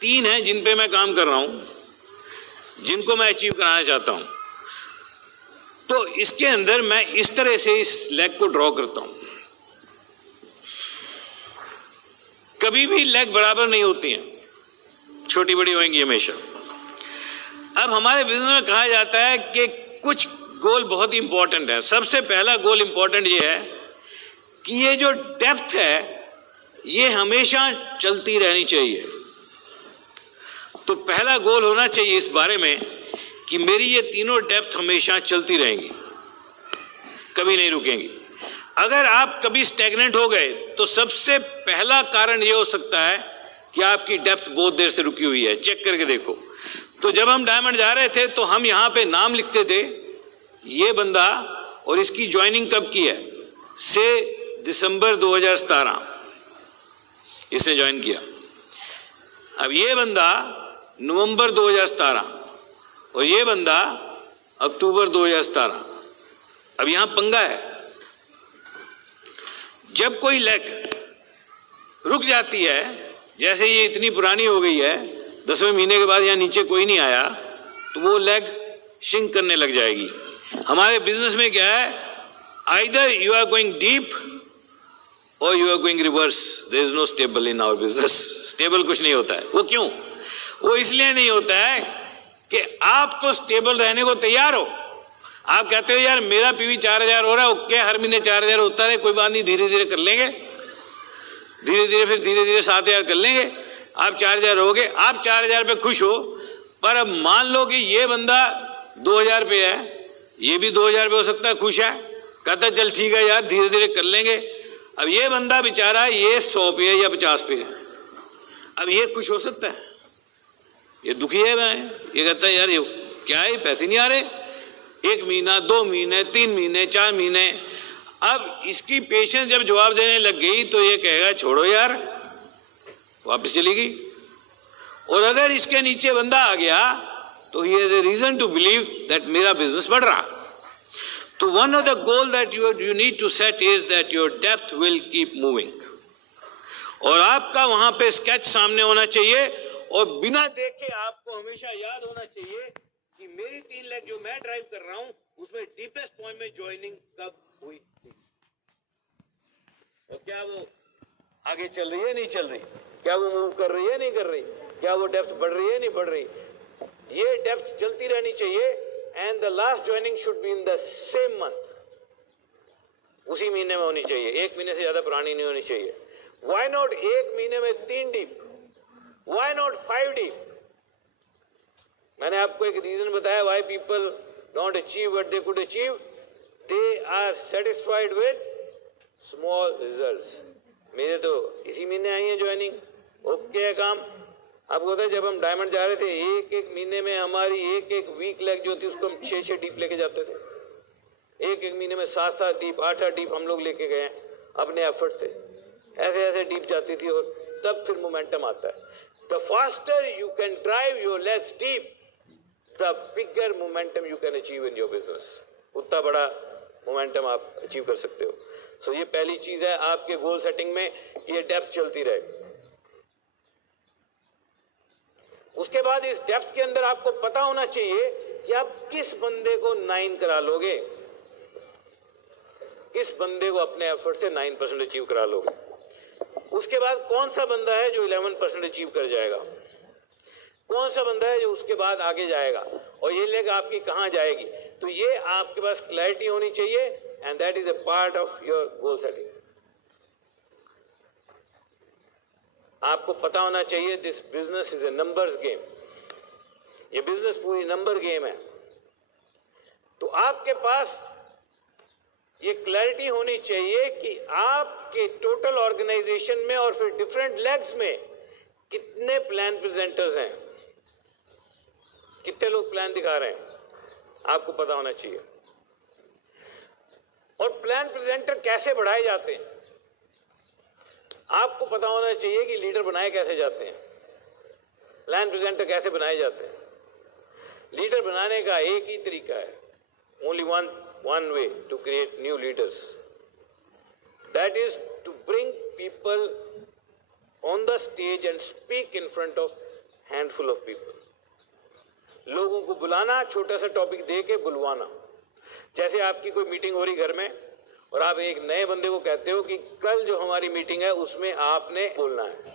3 है जिन पे मैं काम कर रहा हूं, जिनको मैं अचीव कराना चाहता हूं। तो इसके अंदर मैं इस तरह से इस लेग को ड्रॉ करता हूं। कभी भी लेग बराबर नहीं होती हैं, छोटी बड़ी होंगी हमेशा। अब हमारे बिजनेस में कहा जाता है कि कुछ गोल बहुत ही इंपॉर्टेंट है। सबसे पहला गोल इंपॉर्टेंट ये है कि ये जो डेप्थ है ये हमेशा चलती रहनी चाहिए। तो पहला गोल होना चाहिए इस बारे में कि मेरी ये तीनों डेप्थ हमेशा चलती रहेंगी, कभी नहीं रुकेंगी। अगर आप कभी स्टैग्नेंट हो गए तो सबसे पहला कारण ये हो सकता है कि आपकी डेप्थ बहुत देर से रुकी हुई है। चेक करके देखो। तो जब हम डायमंड जा रहे थे तो हम यहाँ पे नाम लिखते थे, ये बंदा, और इसकी ज्वाइनिंग कब की है, से दिसंबर 2017 इसने ज्वाइन किया। अब ये बंदा नवंबर 2017 और ये बंदा अक्टूबर 2017। अब यहां पंगा है, जब कोई लेग रुक जाती है, जैसे ये इतनी पुरानी हो गई है, 10वें महीने के बाद यहाँ नीचे कोई नहीं आया, तो वो लेग शिंक करने लग जाएगी। हमारे बिजनेस में क्या है, either you are going deep और you are going reverse. There is no stable in our business. Stable कुछ नहीं होता है। वो क्यों? वो इसलिए नहीं होता है कि आप तो स्टेबल रहने को तैयार हो। आप कहते हो यार मेरा पीवी 4000 हो रहा है, ओके, हर महीने 4000 होता है, कोई बात नहीं, धीरे धीरे कर लेंगे, धीरे धीरे फिर धीरे धीरे 7000 कर लेंगे, आप 4000 हो गए, आप 4000 पे खुश हो। पर अब मान लो कि ये बंदा 2000 पे है, ये भी 2000 पे हो सकता है खुश है, कहता चल ठीक है यार, धीरे धीरे कर लेंगे। अब ये बंदा बेचारा ये 100 पे है या 50 पे है, अब ये खुश हो सकता है? ये दुखी है। मैं ये कहता है यार ये क्या है, पैसे नहीं आ रहे, 1 महीना 2 महीने 3 महीने 4 महीने। अब इसकी पेशेंस जब जवाब देने लग गई तो ये कहेगा छोड़ो यार, वापस चली गई। और अगर इसके नीचे बंदा आ गया तो he has a reason to believe that मेरा बिजनेस बढ़ रहा। तो one of the goal that you need to set is that your depth will keep moving। और आपका वहां पे स्केच सामने होना चाहिए और बिना देखे आपको हमेशा याद होना चाहिए कि मेरी 3 लाख जो मैं ड्राइव कर रहा हूं उसमें डीपेस्ट पॉइंट में ज्वाइनिंग कब हुई थी, और क्या वो आगे चल रही है नहीं चल रही, क्या वो मूव कर रही है नहीं कर रही, क्या वो डेप्थ बढ़ रही है नहीं बढ़ रही। ये डेप्थ चलती रहनी चाहिए। And the last joining should be in the same month, उसी महीने में होनी चाहिए, 1 महीने से ज्यादा पुरानी नहीं होनी चाहिए। व्हाई नॉट 1 महीने में 3 डीप, व्हाई नॉट 5 डीप। मैंने आपको एक रीजन बताया why people don't achieve what they could achieve, they are satisfied with small results. मेरे तो इसी महीने आई है ज्वाइनिंग, ओके है काम। आपको पता है जब हम डायमंड जा रहे थे, 1-1 महीने में हमारी 1-1 वीक लेग जो थी उसको हम 6-6 डीप लेके जाते थे। 1-1 महीने में 7-7 डीप 8-8 डीप हम लोग लेके गए अपने एफर्ट से, ऐसे ऐसे डीप जाती थी और तब फिर मोमेंटम आता है। The faster you can drive your legs deep, the bigger momentum you can achieve in your business. उतना बड़ा मोमेंटम आप अचीव कर सकते हो। सो ये पहली चीज है आपके गोल सेटिंग में, ये डेप्थ चलती रहे। उसके बाद इस डेप्थ के अंदर आपको पता होना चाहिए कि आप किस बंदे को 9 करा लोगे, किस बंदे को अपने एफर्ट से 9% अचीव करा लोगे। उसके बाद कौन सा बंदा है जो 11% अचीव कर जाएगा, कौन सा बंदा है जो उसके बाद आगे जाएगा, और ये लेग आपकी कहां जाएगी। तो ये आपके पास क्लैरिटी होनी चाहिए, and that is a part of your goal setting. आपको पता होना चाहिए this business is a numbers game, ये बिजनेस पूरी नंबर गेम है। तो आपके पास ये क्लैरिटी होनी चाहिए कि आपके टोटल ऑर्गेनाइजेशन में और फिर डिफरेंट लेग्स में कितने प्लान प्रेजेंटर्स हैं, कितने लोग प्लान दिखा रहे हैं, आपको पता होना चाहिए। और प्लान प्रेजेंटर कैसे बढ़ाए जाते हैं, आपको पता होना चाहिए कि लीडर बनाए कैसे जाते हैं, प्लान प्रेजेंटर कैसे बनाए जाते हैं। लीडर बनाने का एक ही तरीका है, only one way to create new leaders, that is to bring people on the stage and speak in front of handful of people। लोगों को बुलाना, छोटा सा टॉपिक दे के बुलवाना। जैसे आपकी कोई मीटिंग हो रही घर में और आप एक नए बंदे को कहते हो कि कल जो हमारी मीटिंग है उसमें आपने बोलना है,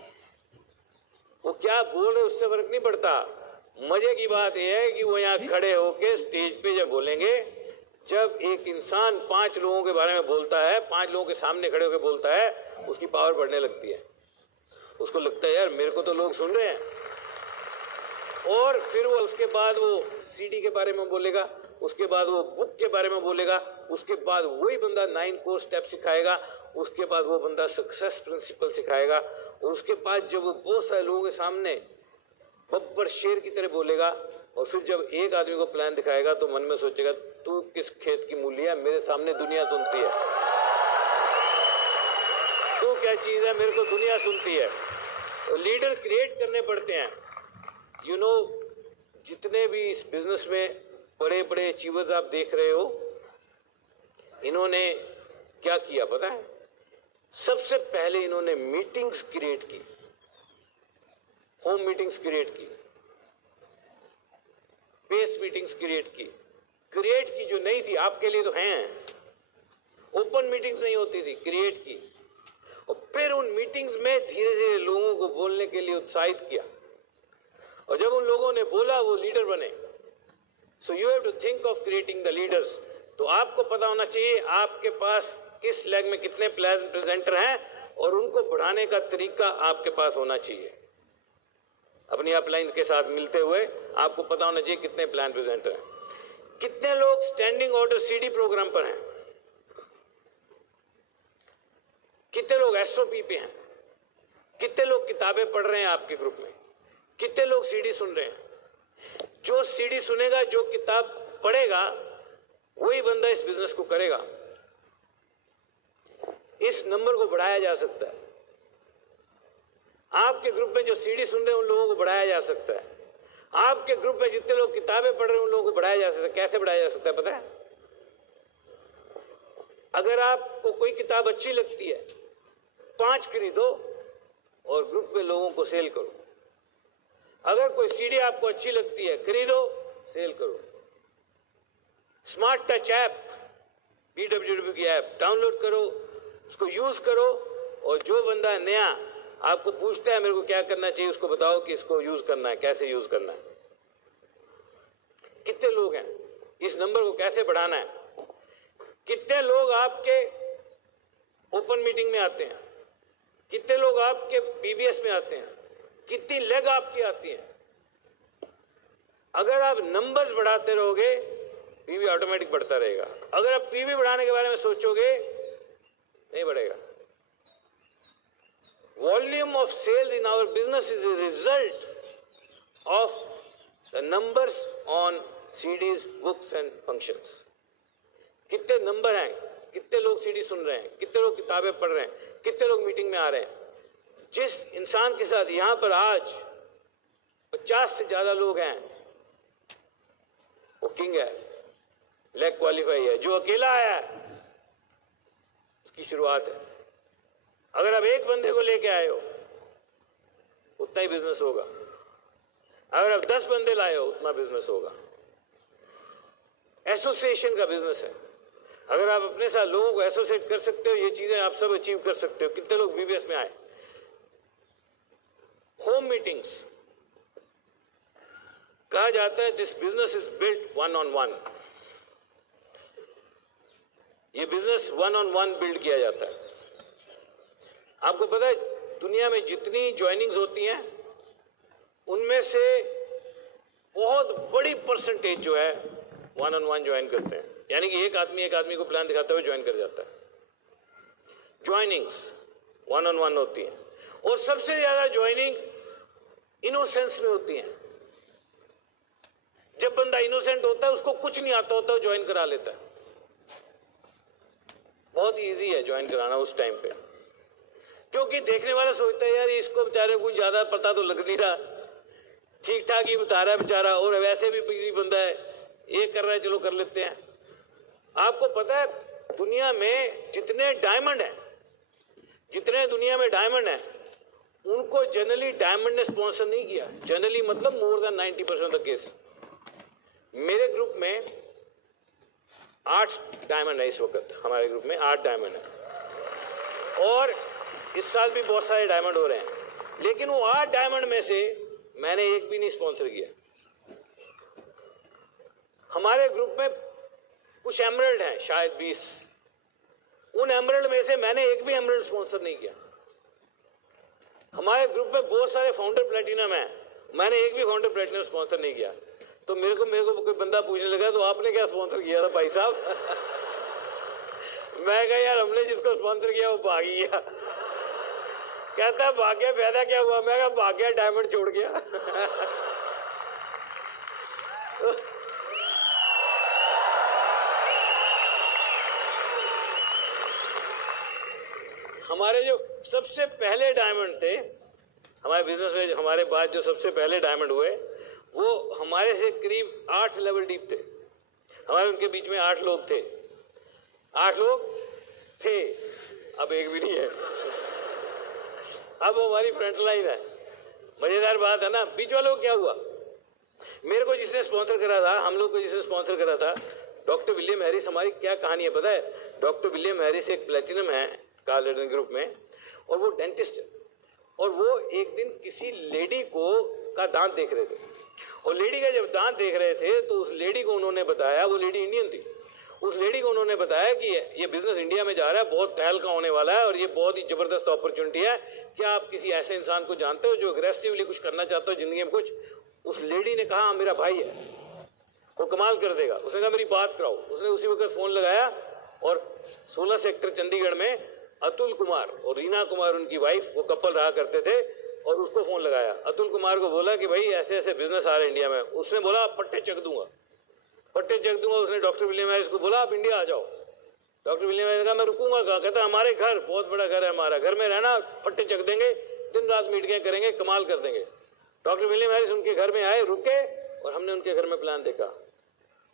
वो क्या बोल रहे उससे फर्क नहीं पड़ता। मजे की बात यह है कि वो यहाँ खड़े होके स्टेज पे जब बोलेंगे, जब एक इंसान 5 लोगों के बारे में बोलता है, 5 लोगों के सामने खड़े होकर बोलता है, उसकी पावर बढ़ने लगती है। उसको लगता है यार मेरे को तो लोग सुन रहे हैं। और फिर वो उसके बाद वो सीडी के बारे में बोलेगा, उसके बाद वो बुक के बारे में बोलेगा, उसके बाद वही बंदा 9 कोर स्टेप सिखाएगा, उसके बाद वो बंदा सक्सेस प्रिंसिपल सिखाएगा, और उसके बाद जब वो बहुत सारे लोगों के सामने बब्बर शेर की तरह बोलेगा, और फिर जब एक आदमी को प्लान दिखाएगा तो मन में सोचेगा तू किस खेत की मूली है, मेरे सामने दुनिया सुनती है, तू क्या चीज है, मेरे को दुनिया सुनती है। तो लीडर क्रिएट करने पड़ते हैं। यू नो, जितने भी इस बिजनेस में बड़े बड़े अचीवर्स आप देख रहे हो, इन्होंने क्या किया पता है? सबसे पहले इन्होंने मीटिंग्स क्रिएट की, होम मीटिंग्स क्रिएट की, बेस मीटिंग्स क्रिएट की जो नहीं थी, आपके लिए तो हैं, ओपन मीटिंग्स नहीं होती थी, क्रिएट की। और फिर उन मीटिंग्स में धीरे धीरे लोगों को बोलने के लिए उत्साहित किया, और जब उन लोगों ने बोला वो लीडर बने। So you have to think of creating the leaders. तो आपको पता होना चाहिए आपके पास किस लेग में कितने प्लान प्रेजेंटर हैं, और उनको बढ़ाने का तरीका आपके पास होना चाहिए। अपनी अपलाइन के साथ मिलते हुए आपको पता होना चाहिए कितने प्लान प्रेजेंटर हैं, कितने लोग स्टैंडिंग ऑर्डर सीडी प्रोग्राम पर हैं, कितने लोग एसओपी पे हैं, कितने लोग किताबें पढ़ रहे हैं आपके ग्रुप में, कितने लोग सीडी सुन रहे हैं। जो सीडी सुनेगा, जो किताब पढ़ेगा, वही बंदा इस बिजनेस को करेगा। इस नंबर को बढ़ाया जा सकता है। आपके ग्रुप में जो सीडी सुन रहे हैं उन लोगों को बढ़ाया जा सकता है। आपके ग्रुप में जितने लोग किताबें पढ़ रहे हैं उन लोगों को बढ़ाया जा सकता है। कैसे बढ़ाया जा सकता है पता है? अगर आपको कोई किताब अच्छी लगती है, 5 खरीदो और ग्रुप में लोगों को सेल करो। अगर कोई सीडी आपको अच्छी लगती है, खरीदो, सेल करो। स्मार्ट टच ऐप, BWW की ऐप डाउनलोड करो, उसको यूज करो, और जो बंदा नया आपको पूछता है मेरे को क्या करना चाहिए, उसको बताओ कि इसको यूज करना है, कैसे यूज करना है। कितने लोग हैं, इस नंबर को कैसे बढ़ाना है। कितने लोग आपके ओपन मीटिंग में आते हैं, कितने लोग आपके PBS में आते हैं, कितनी लेग आपकी आती है। अगर आप नंबर्स बढ़ाते रहोगे, PV ऑटोमेटिक बढ़ता रहेगा। अगर आप PV बढ़ाने के बारे में सोचोगे, नहीं बढ़ेगा। Volume of sales in our business is a result of the numbers on CDs, books and functions. कितने नंबर हैं, कितने लोग CD सुन रहे हैं, कितने लोग किताबें पढ़ रहे हैं, कितने लोग मीटिंग में आ रहे हैं। जिस इंसान के साथ यहां पर आज 50 से ज्यादा लोग हैं, वो किंग है, लेग क्वालिफाई है। जो अकेला आया है, उसकी शुरुआत है। अगर आप एक बंदे को लेके आए हो, उतना ही बिजनेस होगा। अगर आप 10 बंदे लाए हो, उतना बिजनेस होगा। एसोसिएशन का बिजनेस है। अगर आप अपने साथ लोगों को एसोसिएट कर सकते हो, ये चीजें आप सब अचीव कर सकते हो। कितने लोग BBS में आए। होम मीटिंग्स, कहा जाता है this business is built 1-on-1। ये बिजनेस 1-on-1 बिल्ड किया जाता है। आपको पता है दुनिया में जितनी ज्वाइनिंग्स होती हैं, उनमें से बहुत बड़ी परसेंटेज जो है 1-on-1 ज्वाइन करते हैं। यानी कि एक आदमी को प्लान दिखाते हुए ज्वाइन कर जाता है। ज्वाइनिंग्स 1-on-1 होती है, और सबसे ज्यादा ज्वाइनिंग इनोसेंस में होती है। जब बंदा इनोसेंट होता है, उसको कुछ नहीं आता होता, ज्वाइन करा लेता है। बहुत इजी है ज्वाइन कराना उस टाइम पे, क्योंकि देखने वाला सोचता है यार इसको बेचारे कुछ ज्यादा पता तो लग नहीं रहा, ठीक ठाक ही बता रहा है बेचारा, और वैसे भी बिजी बंदा है, ये कर रहा है, चलो कर लेते हैं। आपको पता है दुनिया में जितने डायमंड हैं, उनको जनरली डायमंड ने स्पॉन्सर नहीं किया। जनरली मतलब more than 90% of the case. मेरे ग्रुप में 8 डायमंड है इस वक्त। हमारे ग्रुप में 8 डायमंड है, और इस साल भी बहुत सारे डायमंड हो रहे हैं। लेकिन वो 8 डायमंड में से मैंने एक भी नहीं स्पॉन्सर किया। हमारे ग्रुप में कुछ एमरल्ड हैं, शायद 20। उन एमरल्ड में से मैंने एक भी एमरल्ड स्पॉन्सर नहीं किया। हमारे ग्रुप में बहुत सारे फाउंडर प्लेटिनम हैं, मैंने एक भी फाउंडर प्लेटिनम स्पॉन्सर नहीं किया। तो मेरे को कोई बंदा पूछने लगा, तो आपने क्या स्पॉन्सर किया था भाई साहब? मैं कहा यार हमने जिसको स्पॉन्सर किया वो भाग गया। कहता भाग्य फायदा क्या हुआ? मैं कहा भाग्य डायमंड छोड़ गया। हमारे जो सबसे पहले डायमंड थे हमारे बिजनेस में, हमारे बाद जो सबसे पहले डायमंड हुए, वो हमारे से करीब 8 लेवल डीप थे। हमारे उनके बीच में 8 लोग थे। 8 लोग थे, अब एक भी नहीं है। अब हमारी फ्रंट लाइन है। मजेदार बात है ना। बीच वालों को क्या हुआ? मेरे को जिसने स्पॉन्सर करा था, हम लोग को जिसने स्पॉन्सर करा था, डॉक्टर विलियम हैरिस। हमारी क्या कहानी है पता है? डॉक्टर विलियम हैरिस एक प्लेटिनम है कार्ल एडन ग्रुप में, और वो डेंटिस्ट है। और वो एक दिन किसी लेडी का दांत देख रहे थे, और लेडी का जब दांत देख रहे थे तो उस लेडी को उन्होंने बताया, वो लेडी इंडियन थी, उस लेडी को उन्होंने बताया कि ये बिजनेस इंडिया में जा रहा है, बहुत तहलका होने वाला है, और ये बहुत ही जबरदस्त अपॉर्चुनिटी है। क्या आप किसी ऐसे इंसान को जानते हो जो अग्रेसिवली कुछ करना चाहते हो जिंदगी में कुछ? उस लेडी ने कहा मेरा भाई है, वो कमाल कर देगा। उसने कहा मेरी बात कराओ। उसने उसी वक्त फोन लगाया, और 16 सेक्टर चंडीगढ़ में अतुल कुमार और रीना कुमार उनकी वाइफ, वो कपल रहा करते थे, और उसको फोन लगाया। अतुल कुमार को बोला कि भाई ऐसे ऐसे बिजनेस आ रहे हैं इंडिया में। उसने बोला पट्टे चक दूंगा, पट्टे चक दूंगा। उसने डॉक्टर विलियम हैरिस को बोला आप इंडिया आ जाओ। डॉक्टर विलियम हैरिस ने कहा मैं रुकूंगा कहाँ? कहता हमारे घर, बहुत बड़ा घर है हमारा, घर में रहना, पट्टे चक देंगे, दिन रात मीटिंगें करेंगे, कमाल कर देंगे। डॉक्टर विलियम हैरिस उनके घर में आए, रुके, और हमने उनके घर में प्लान देखा।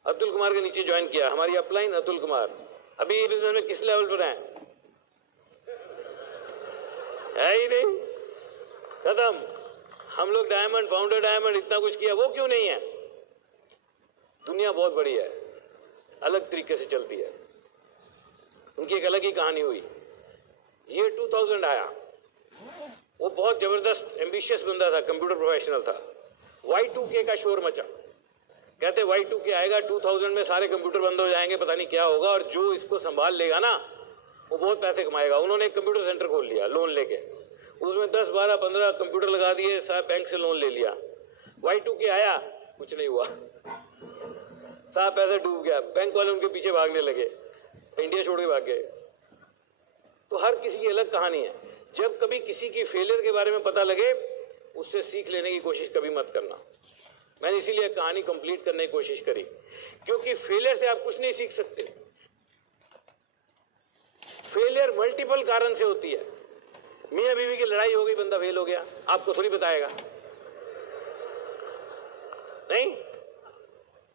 अतुल कुमार के नीचे ज्वाइन किया। हमारी अपलाइन अतुल कुमार अभी ये बिजनेस में किस लेवल पर है ही नहीं, खत्म। हम लोग डायमंड, फाउंडर डायमंड, इतना कुछ किया, वो क्यों नहीं है? दुनिया बहुत बड़ी है, अलग तरीके से चलती है, उनकी एक अलग ही कहानी हुई। ये 2000 आया, वो बहुत जबरदस्त एम्बिशियस बंदा था, कंप्यूटर प्रोफेशनल था। Y2K का शोर मचा, कहते Y2K आएगा, 2000 में सारे कंप्यूटर बंद हो जाएंगे, पता नहीं क्या होगा, और जो इसको संभाल लेगा ना वो बहुत पैसे कमाएगा। उन्होंने एक कंप्यूटर सेंटर खोल लिया लोन लेके, उसमें 10, 12, 15 कंप्यूटर लगा दिए, साहब बैंक से लोन ले लिया। Y2K आया, कुछ नहीं हुआ, साहब पैसा डूब गया, बैंक वाले उनके पीछे भागने लगे, इंडिया छोड़ के भाग गए। तो हर किसी की अलग कहानी है। जब कभी किसी की फेलियर के बारे में पता लगे, उससे सीख लेने की कोशिश कभी मत करना। मैंने इसीलिए कहानी कंप्लीट करने की कोशिश करी, क्योंकि फेलियर से आप कुछ नहीं सीख सकते। फेलियर मल्टीपल कारण से होती है। मियां बीवी की लड़ाई हो गई, बंदा फेल हो गया, आपको थोड़ी बताएगा, नहीं।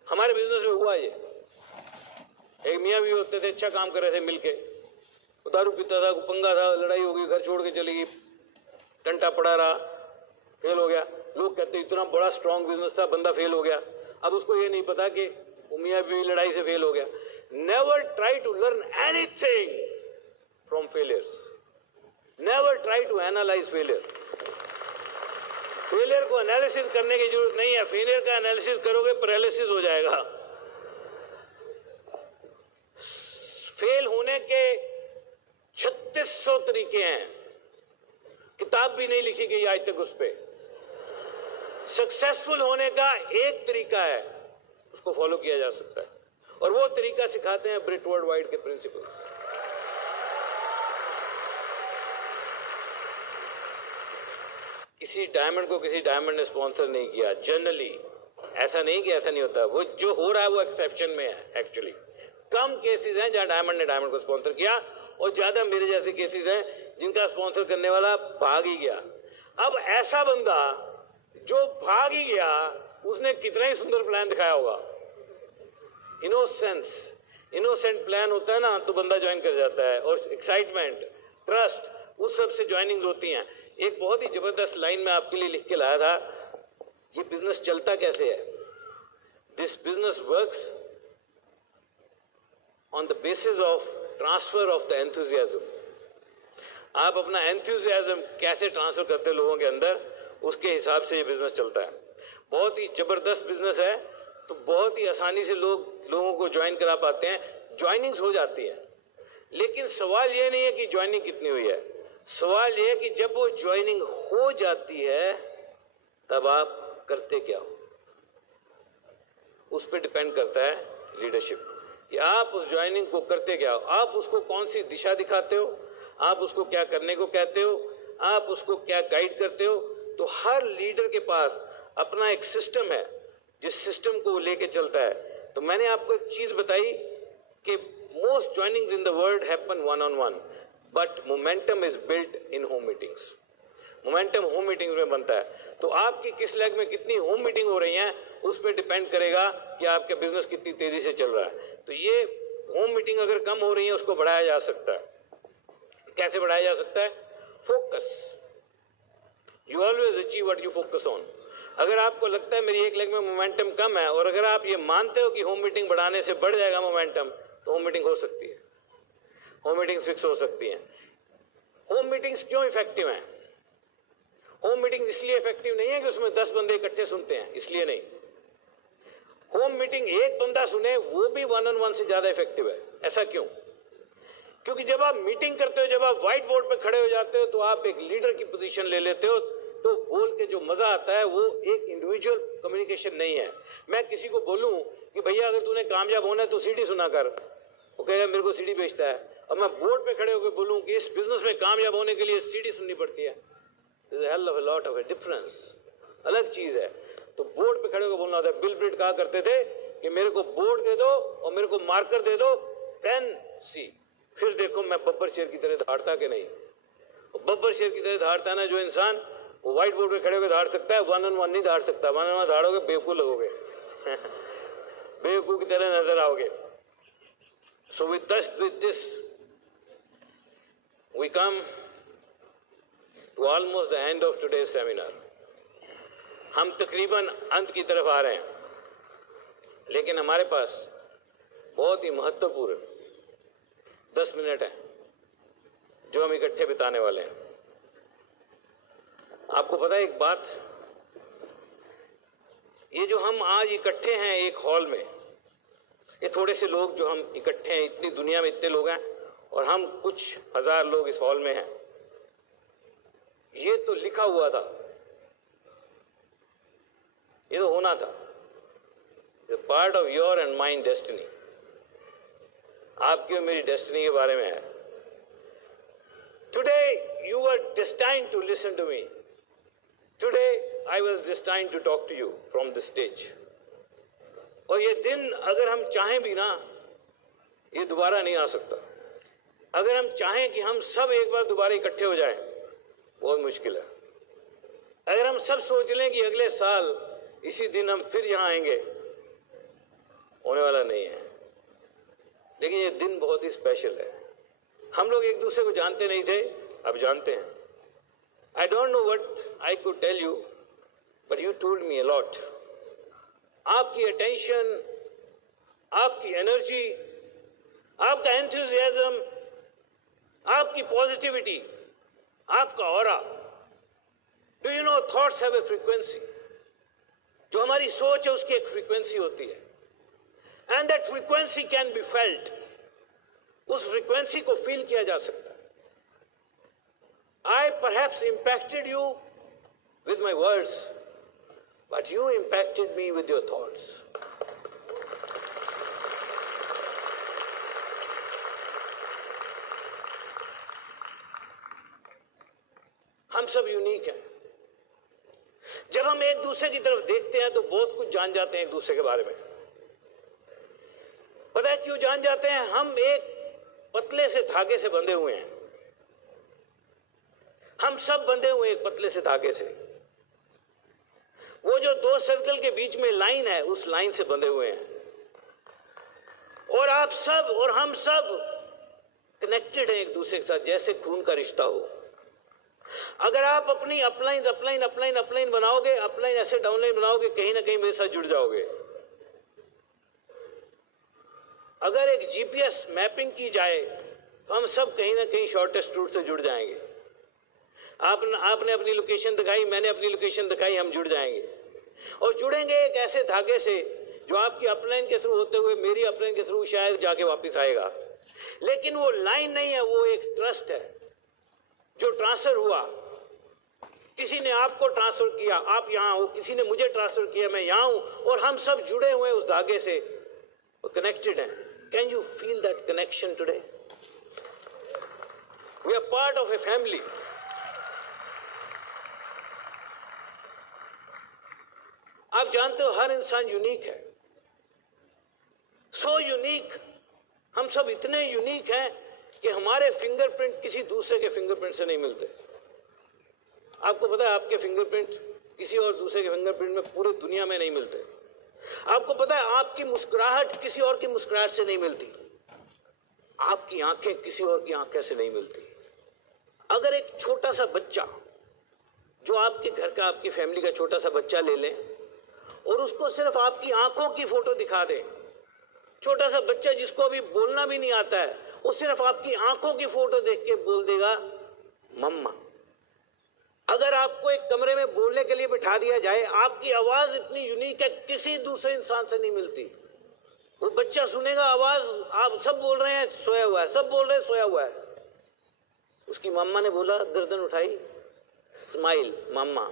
हमारे बिजनेस में हुआ ये, एक मियां बीवी होते थे, अच्छा काम कर रहे थे मिलके, दारू पीता था, पंगा था, लड़ाई हो गई, घर छोड़ के चली गई, टंटा पड़ा रहा, फेल हो गया। लोग कहते इतना बड़ा स्ट्रांग बिजनेस था, बंदा फेल हो गया। अब उसको ये नहीं पता कि मियां बीवी लड़ाई से फेल हो गया। Never try to learn anything from failures, never try to analyse failure. Failure को एनालिसिस करने की जरूरत नहीं है, फेलियर का एनालिसिस करोगे पैरालिसिस हो जाएगा। फेल होने के 3600 तरीके हैं, किताब भी नहीं लिखी गई आज तक उस पे। सक्सेसफुल होने का एक तरीका है, उसको फॉलो किया जा सकता है, और वो तरीका सिखाते हैं ब्रिट वर्ल्ड वाइड के प्रिंसिपल्स। किसी डायमंड को किसी डायमंड ने स्पॉन्सर नहीं किया, जनरली ऐसा नहीं कि ऐसा नहीं होता, वो जो हो रहा है वो एक्सेप्शन में है। एक्चुअली कम केसेस हैं जहां डायमंड ने डायमंड को स्पॉन्सर किया, और ज्यादा मेरे जैसे केसेस हैं जिनका स्पॉन्सर करने वाला भाग ही गया। अब ऐसा बंदा जो भाग ही गया, उसने कितना ही सुंदर प्लान दिखाया होगा। इनोसेंट प्लान होता है ना, तो बंदा ज्वाइन कर जाता है, और एक्साइटमेंट, ट्रस्ट, उस सब से ज्वाइनिंग्स होती हैं। एक बहुत ही जबरदस्त लाइन में आपके लिए लिख के लाया था, ये बिजनेस चलता कैसे है। This business works on the basis of transfer of the enthusiasm. आप अपना एंथुजियाज्म कैसे ट्रांसफर करते हो लोगों के अंदर, उसके हिसाब से ये बिजनेस चलता है। बहुत ही जबरदस्त बिजनेस है, तो बहुत ही आसानी से लोगों को ज्वाइन करा पाते हैं, ज्वाइनिंग्स हो जाती है। लेकिन सवाल ये नहीं है कि ज्वाइनिंग कितनी हुई है, सवाल ये है कि जब वो ज्वाइनिंग हो जाती है तब आप करते क्या हो। उस पर डिपेंड करता है लीडरशिप, कि आप उस ज्वाइनिंग को करते क्या हो, आप उसको कौन सी दिशा दिखाते हो, आप उसको क्या करने को कहते हो, आप उसको क्या गाइड करते हो। तो हर लीडर के पास अपना एक सिस्टम है, जिस सिस्टम को वो लेके चलता है। तो मैंने आपको एक चीज बताई कि most joinings in the world happen one on one, but momentum is built in home meetings. Momentum home meetings में बनता है। तो आपकी किस लेग में कितनी होम मीटिंग हो रही है, उस पर डिपेंड करेगा कि आपका बिजनेस कितनी तेजी से चल रहा है। तो ये होम मीटिंग अगर कम हो रही है, उसको बढ़ाया जा सकता है। कैसे बढ़ाया जा सकता है? Focus. You always achieve what you focus on. अगर आपको लगता है मेरी एक लेग में मोमेंटम कम है, और अगर आप ये मानते हो कि होम मीटिंग बढ़ाने से बढ़ जाएगा मोमेंटम, तो होम मीटिंग हो सकती है, होम मीटिंग फिक्स हो सकती है। होम मीटिंग्स क्यों इफेक्टिव हैं? होम मीटिंग इसलिए इफेक्टिव नहीं है कि उसमें 10 बंदे इकट्ठे सुनते हैं, इसलिए नहीं। होम मीटिंग एक बंदा सुने, वो भी वन ऑन वन से ज्यादा इफेक्टिव है। ऐसा क्यों? क्योंकि जब आप मीटिंग करते हो, जब आप व्हाइट बोर्ड पे खड़े हो जाते हो, तो आप एक लीडर की पोजीशन ले लेते हो, तो बोल के जो मजा आता है वो एक इंडिविजुअल कम्युनिकेशन नहीं है। मैं किसी को बोलूं कि भैया अगर तूने कामयाब होना है तो सीडी सुना कर, वो कहेगा मेरे को सीडी बेचता है। अब मैं बोर्ड पे खड़े होकर बोलूं कि इस बिजनेस में कामयाब होने के लिए सीढ़ी सुननी पड़ती है, hell of a lot of a difference, अलग चीज है। तो बोर्ड पे खड़े होकर बोलना होता है। बिल ब्रेट कहा करते थे कि मेरे को बोर्ड दे दो और मेरे को मार्कर दे दो, देन सी, फिर देखो मैं बब्बर शेर की तरह धाड़ता कि नहीं। बब्बर शेर की तरह धाड़ता ना जो इंसान, वो व्हाइट बोर्ड पे खड़े होकर धाड़ सकता है, 1 on 1 नहीं धाड़ सकता। 1 on 1 धाड़ोगे बेवकूफ लगोगे बेवकूफ की तरह नजर आओगे। So with this we come to almost the end of today's seminar. हम तकरीबन अंत की तरफ आ रहे हैं, लेकिन हमारे पास बहुत ही महत्वपूर्ण 10 मिनट हैं जो हम इकट्ठे बिताने वाले हैं। आपको पता है एक बात, ये जो हम आज इकट्ठे हैं एक हॉल में, ये थोड़े से लोग जो हम इकट्ठे हैं, इतनी दुनिया में इतने लोग हैं और हम कुछ हजार लोग इस हॉल में हैं, ये तो लिखा हुआ था, ये तो होना था। Part of your and mind destiny, आपकी और मेरी डेस्टिनी के बारे में है। Today you were destined to listen to me, today I was destined to talk to you from the stage. और ये दिन अगर हम चाहें भी ना, ये दोबारा नहीं आ सकता। अगर हम चाहें कि हम सब एक बार दोबारा इकट्ठे हो जाएं, बहुत मुश्किल है। अगर हम सब सोच लें कि अगले साल इसी दिन हम फिर यहां आएंगे, होने वाला नहीं है। लेकिन ये दिन बहुत ही स्पेशल है। हम लोग एक दूसरे को जानते नहीं थे, अब जानते हैं। I don't know what I could tell you, but you told me a lot. आपकी अटेंशन, आपकी एनर्जी, आपका एंथुसियाज्म, आपकी पॉजिटिविटी, आपका aura. Do you know thoughts have a frequency. जो हमारी सोच है उसकी एक फ्रीक्वेंसी होती है, and that frequency can be felt. उस फ्रीक्वेंसी को फील किया जा सकता है। I perhaps impacted you with my words, but you impacted me with your thoughts. हम सब यूनिक हैं। जब हम एक दूसरे की तरफ देखते हैं तो बहुत कुछ जान जाते हैं एक दूसरे के बारे में। पता है क्यों जान जाते हैं? हम एक पतले से धागे से बंधे हुए हैं। हम सब बंधे हुए एक पतले से धागे से। वो जो 2 सर्कल के बीच में लाइन है, उस लाइन से बंधे हुए हैं। और आप सब और हम सब कनेक्टेड हैं एक दूसरे के साथ, जैसे खून का रिश्ता हो। अगर आप अपनी अपलाइन अपलाइन अपलाइन अपलाइन बनाओगे, अपलाइन ऐसे डाउनलाइन बनाओगे, कहीं ना कहीं मेरे साथ जुड़ जाओगे। अगर एक जीपीएस मैपिंग की जाए तो हम सब कहीं ना कहीं शॉर्टेस्ट रूट से जुड़ जाएंगे। आपने अपनी लोकेशन दिखाई, मैंने अपनी लोकेशन दिखाई, हम जुड़ जाएंगे। और जुड़ेंगे एक ऐसे धागे से जो आपकी अपलाइन के थ्रू होते हुए मेरी अपलाइन के थ्रू शायद जाके वापस आएगा। लेकिन वो लाइन नहीं है, वो एक ट्रस्ट है जो ट्रांसफर हुआ। किसी ने आपको ट्रांसफर किया, आप यहां हो, किसी ने मुझे ट्रांसफर किया, मैं यहां हूं, और हम सब जुड़े हुए उस धागे से, कनेक्टेड हैं। Can you feel that connection today? We are part of a family. आप जानते हो हर इंसान यूनिक है, सो यूनिक। हम सब इतने यूनिक हैं कि हमारे फिंगरप्रिंट किसी दूसरे के फिंगरप्रिंट से नहीं मिलते। आपको पता है आपके फिंगरप्रिंट किसी और दूसरे के फिंगरप्रिंट में पूरी दुनिया में नहीं मिलते। आपको पता है आपकी मुस्कुराहट किसी और की मुस्कुराहट से नहीं मिलती। आपकी आंखें किसी और की आंखें से नहीं मिलती। अगर एक छोटा सा बच्चा जो आपके घर का, आपकी फैमिली का छोटा सा बच्चा ले लें और उसको सिर्फ आपकी आंखों की फोटो दिखा दें, छोटा सा बच्चा जिसको अभी बोलना भी नहीं आता है, वो सिर्फ आपकी आंखों की फोटो देख के बोल देगा मम्मा। अगर आपको एक कमरे में बोलने के लिए बिठा दिया जाए, आपकी आवाज इतनी यूनिक है, किसी दूसरे इंसान से नहीं मिलती। वो बच्चा सुनेगा आवाज, आप सब बोल रहे हैं सोया हुआ है, सब बोल रहे हैं सोया हुआ है। उसकी मम्मा ने बोला, गर्दन उठाई, स्माइल मम्मा,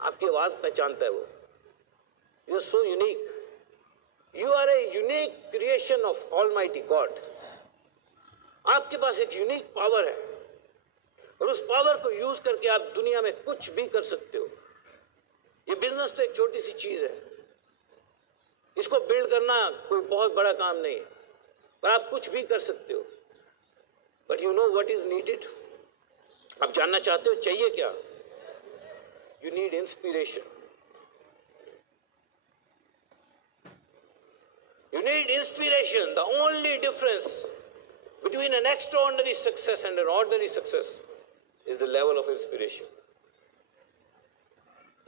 आपकी आवाज पहचानता है वो। You are so unique. You are a unique creation of Almighty God. आपके पास एक यूनिक पावर है और उस पावर को यूज करके आप दुनिया में कुछ भी कर सकते हो। ये बिजनेस तो एक छोटी सी चीज है, इसको बिल्ड करना कोई बहुत बड़ा काम नहीं है, पर आप कुछ भी कर सकते हो। But you know what is needed? आप जानना चाहते हो चाहिए क्या? You need inspiration. You need inspiration. The only difference between an extraordinary success and an ordinary success is the level of inspiration.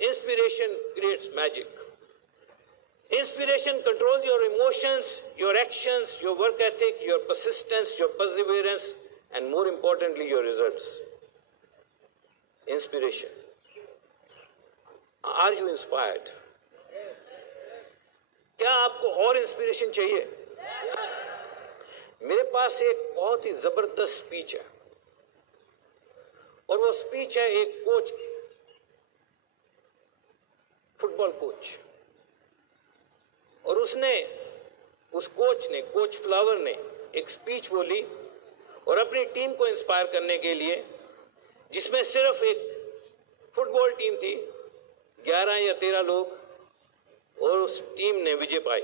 Inspiration creates magic. Inspiration controls your emotions, your actions, your work ethic, your persistence, your perseverance, and more importantly, your results. Inspiration. Are you inspired? क्या आपको और इंस्पिरेशन चाहिए? मेरे पास एक बहुत ही जबरदस्त स्पीच है और वो स्पीच है एक कोच की, फुटबॉल कोच। और उस कोच फ्लावर ने एक स्पीच बोली और अपनी टीम को इंस्पायर करने के लिए, जिसमें सिर्फ एक फुटबॉल टीम थी, 11 या 13 लोग, और उस टीम ने विजय पाई।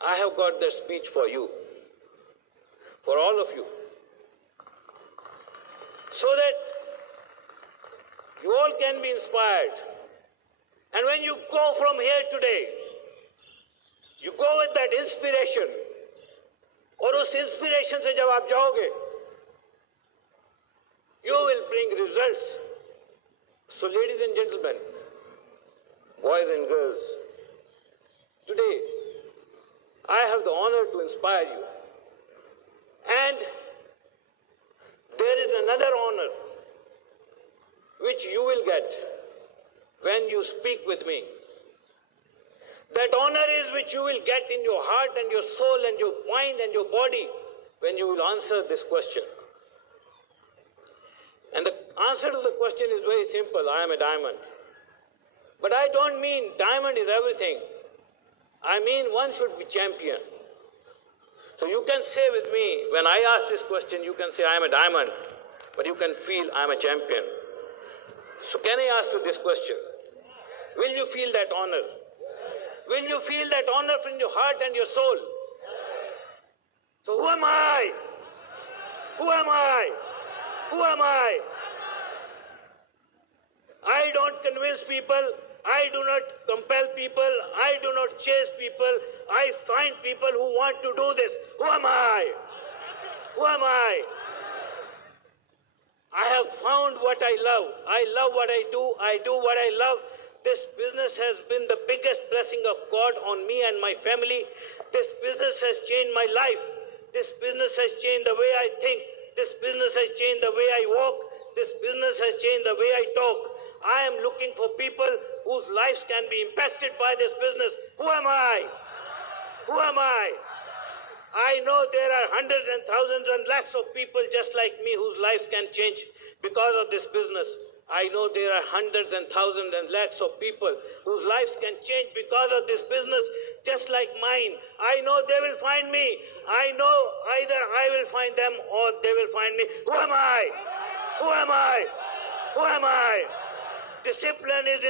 I have got that speech for you, for all of you, so that you all can be inspired. And when you go from here today, you go with that inspiration, और उस इंस्पिरेशन से जब आप जाओगे, you will bring results. So ladies and gentlemen, boys and girls, today I have the honor to inspire you. And there is another honor which you will get when you speak with me. That honor is which you will get in your heart and your soul and your mind and your body when you will answer this question. And the answer to the question is very simple: I am a diamond. But I don't mean diamond is everything. I mean one should be champion. So you can say with me, when I ask this question, you can say I am a diamond, but you can feel I am a champion. So can I ask you this question? Will you feel that honor? Will you feel that honor from your heart and your soul? So who am I? Who am I? Who am I? I don't convince people. I do not compel people. I do not chase people. I find people who want to do this. Who am I? Who am I? I have found what I love. I love what I do. I do what I love. This business has been the biggest blessing of God on me and my family. This business has changed my life. This business has changed the way I think. This business has changed the way I walk. This business has changed the way I talk. I am looking for people whose lives can be impacted by this business. Who am I? Who am I? I know there are hundreds and thousands and lakhs of people just like me whose lives can change because of this business. I know there are hundreds and thousands and lakhs of people whose lives can change because of this business just like mine. I know they will find me. I know either I will find them or they will find me. Who am I? Who am I? Who am I? Discipline is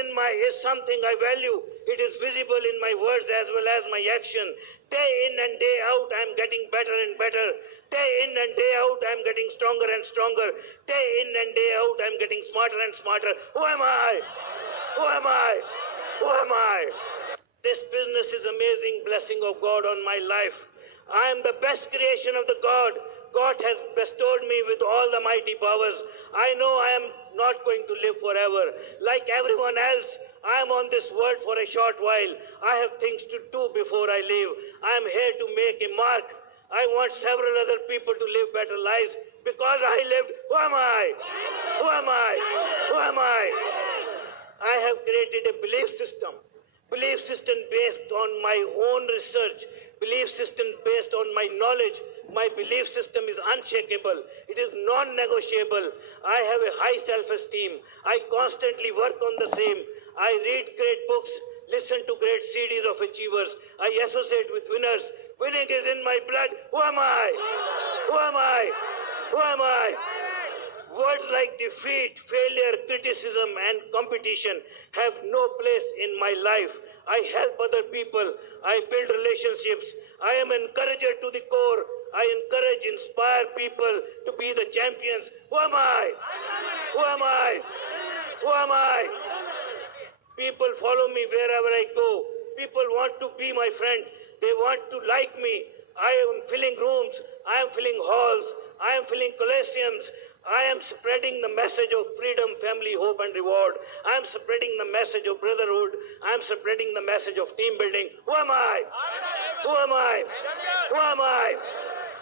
something I value. It is visible in my words as well as my action. Day in and day out, I am getting better and better. Day in and day out, I am getting stronger and stronger. Day in and day out, I am getting smarter and smarter. Who am I? Who am I? Who am I? This business is amazing blessing of God on my life. I am the best creation of the God. God has bestowed me with all the mighty powers. I know I am not going to live forever. Like everyone else, I am on this world for a short while. I have things to do before I leave. I am here to make a mark. I want several other people to live better lives because I lived. Who am I? Who am I? Who am I? I have created a belief system based on my own research, belief system based on my knowledge. My belief system is unshakable. It is non-negotiable. I have a high self-esteem. I constantly work on the same. I read great books, listen to great CDs of achievers. I associate with winners, Winning is in my blood. Who am I? Who am I? Who am I? Words like defeat, failure, criticism, and competition have no place in my life. I help other people. I build relationships. I am an encourager to the core. I encourage, inspire people to be the champions. Who am I? Who am I? Who am I? People follow me wherever I go. People want to be my friend. They want to like me. I am filling rooms. I am filling halls. I am filling coliseums. I am spreading the message of freedom, family, hope, and reward. I am spreading the message of brotherhood. I am spreading the message of team building. Who am I? Who am I? Who am I?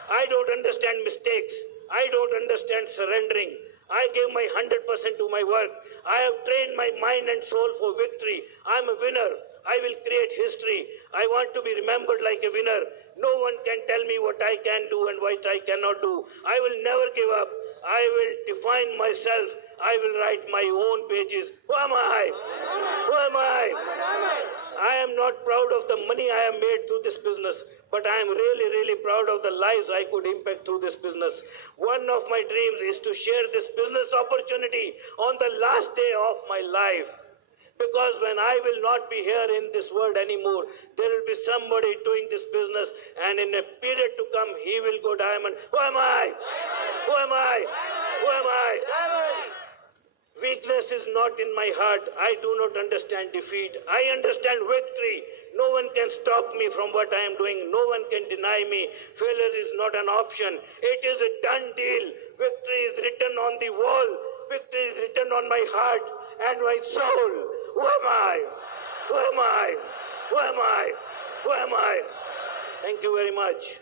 I don't understand mistakes. I don't understand surrendering. I give my 100% to my work. I have trained my mind and soul for victory. I am a winner. I will create history. I want to be remembered like a winner. No one can tell me what I can do and what I cannot do. I will never give up. I will define myself. I will write my own pages. Who am I? Who am I? I am not proud of the money I have made through this business, but I am really, really proud of the lives I could impact through this business. One of my dreams is to share this business opportunity on the last day of my life. Because when I will not be here in this world anymore, there will be somebody doing this business, and in a period to come, he will go diamond. Who am I? Who am I? Who am I? Weakness is not in my heart. I do not understand defeat. I understand victory. No one can stop me from what I am doing. No one can deny me. Failure is not an option. It is a done deal. Victory is written on the wall. Victory is written on my heart and my soul. Who am I? Who am I? Who am I? Who am I? Thank you very much.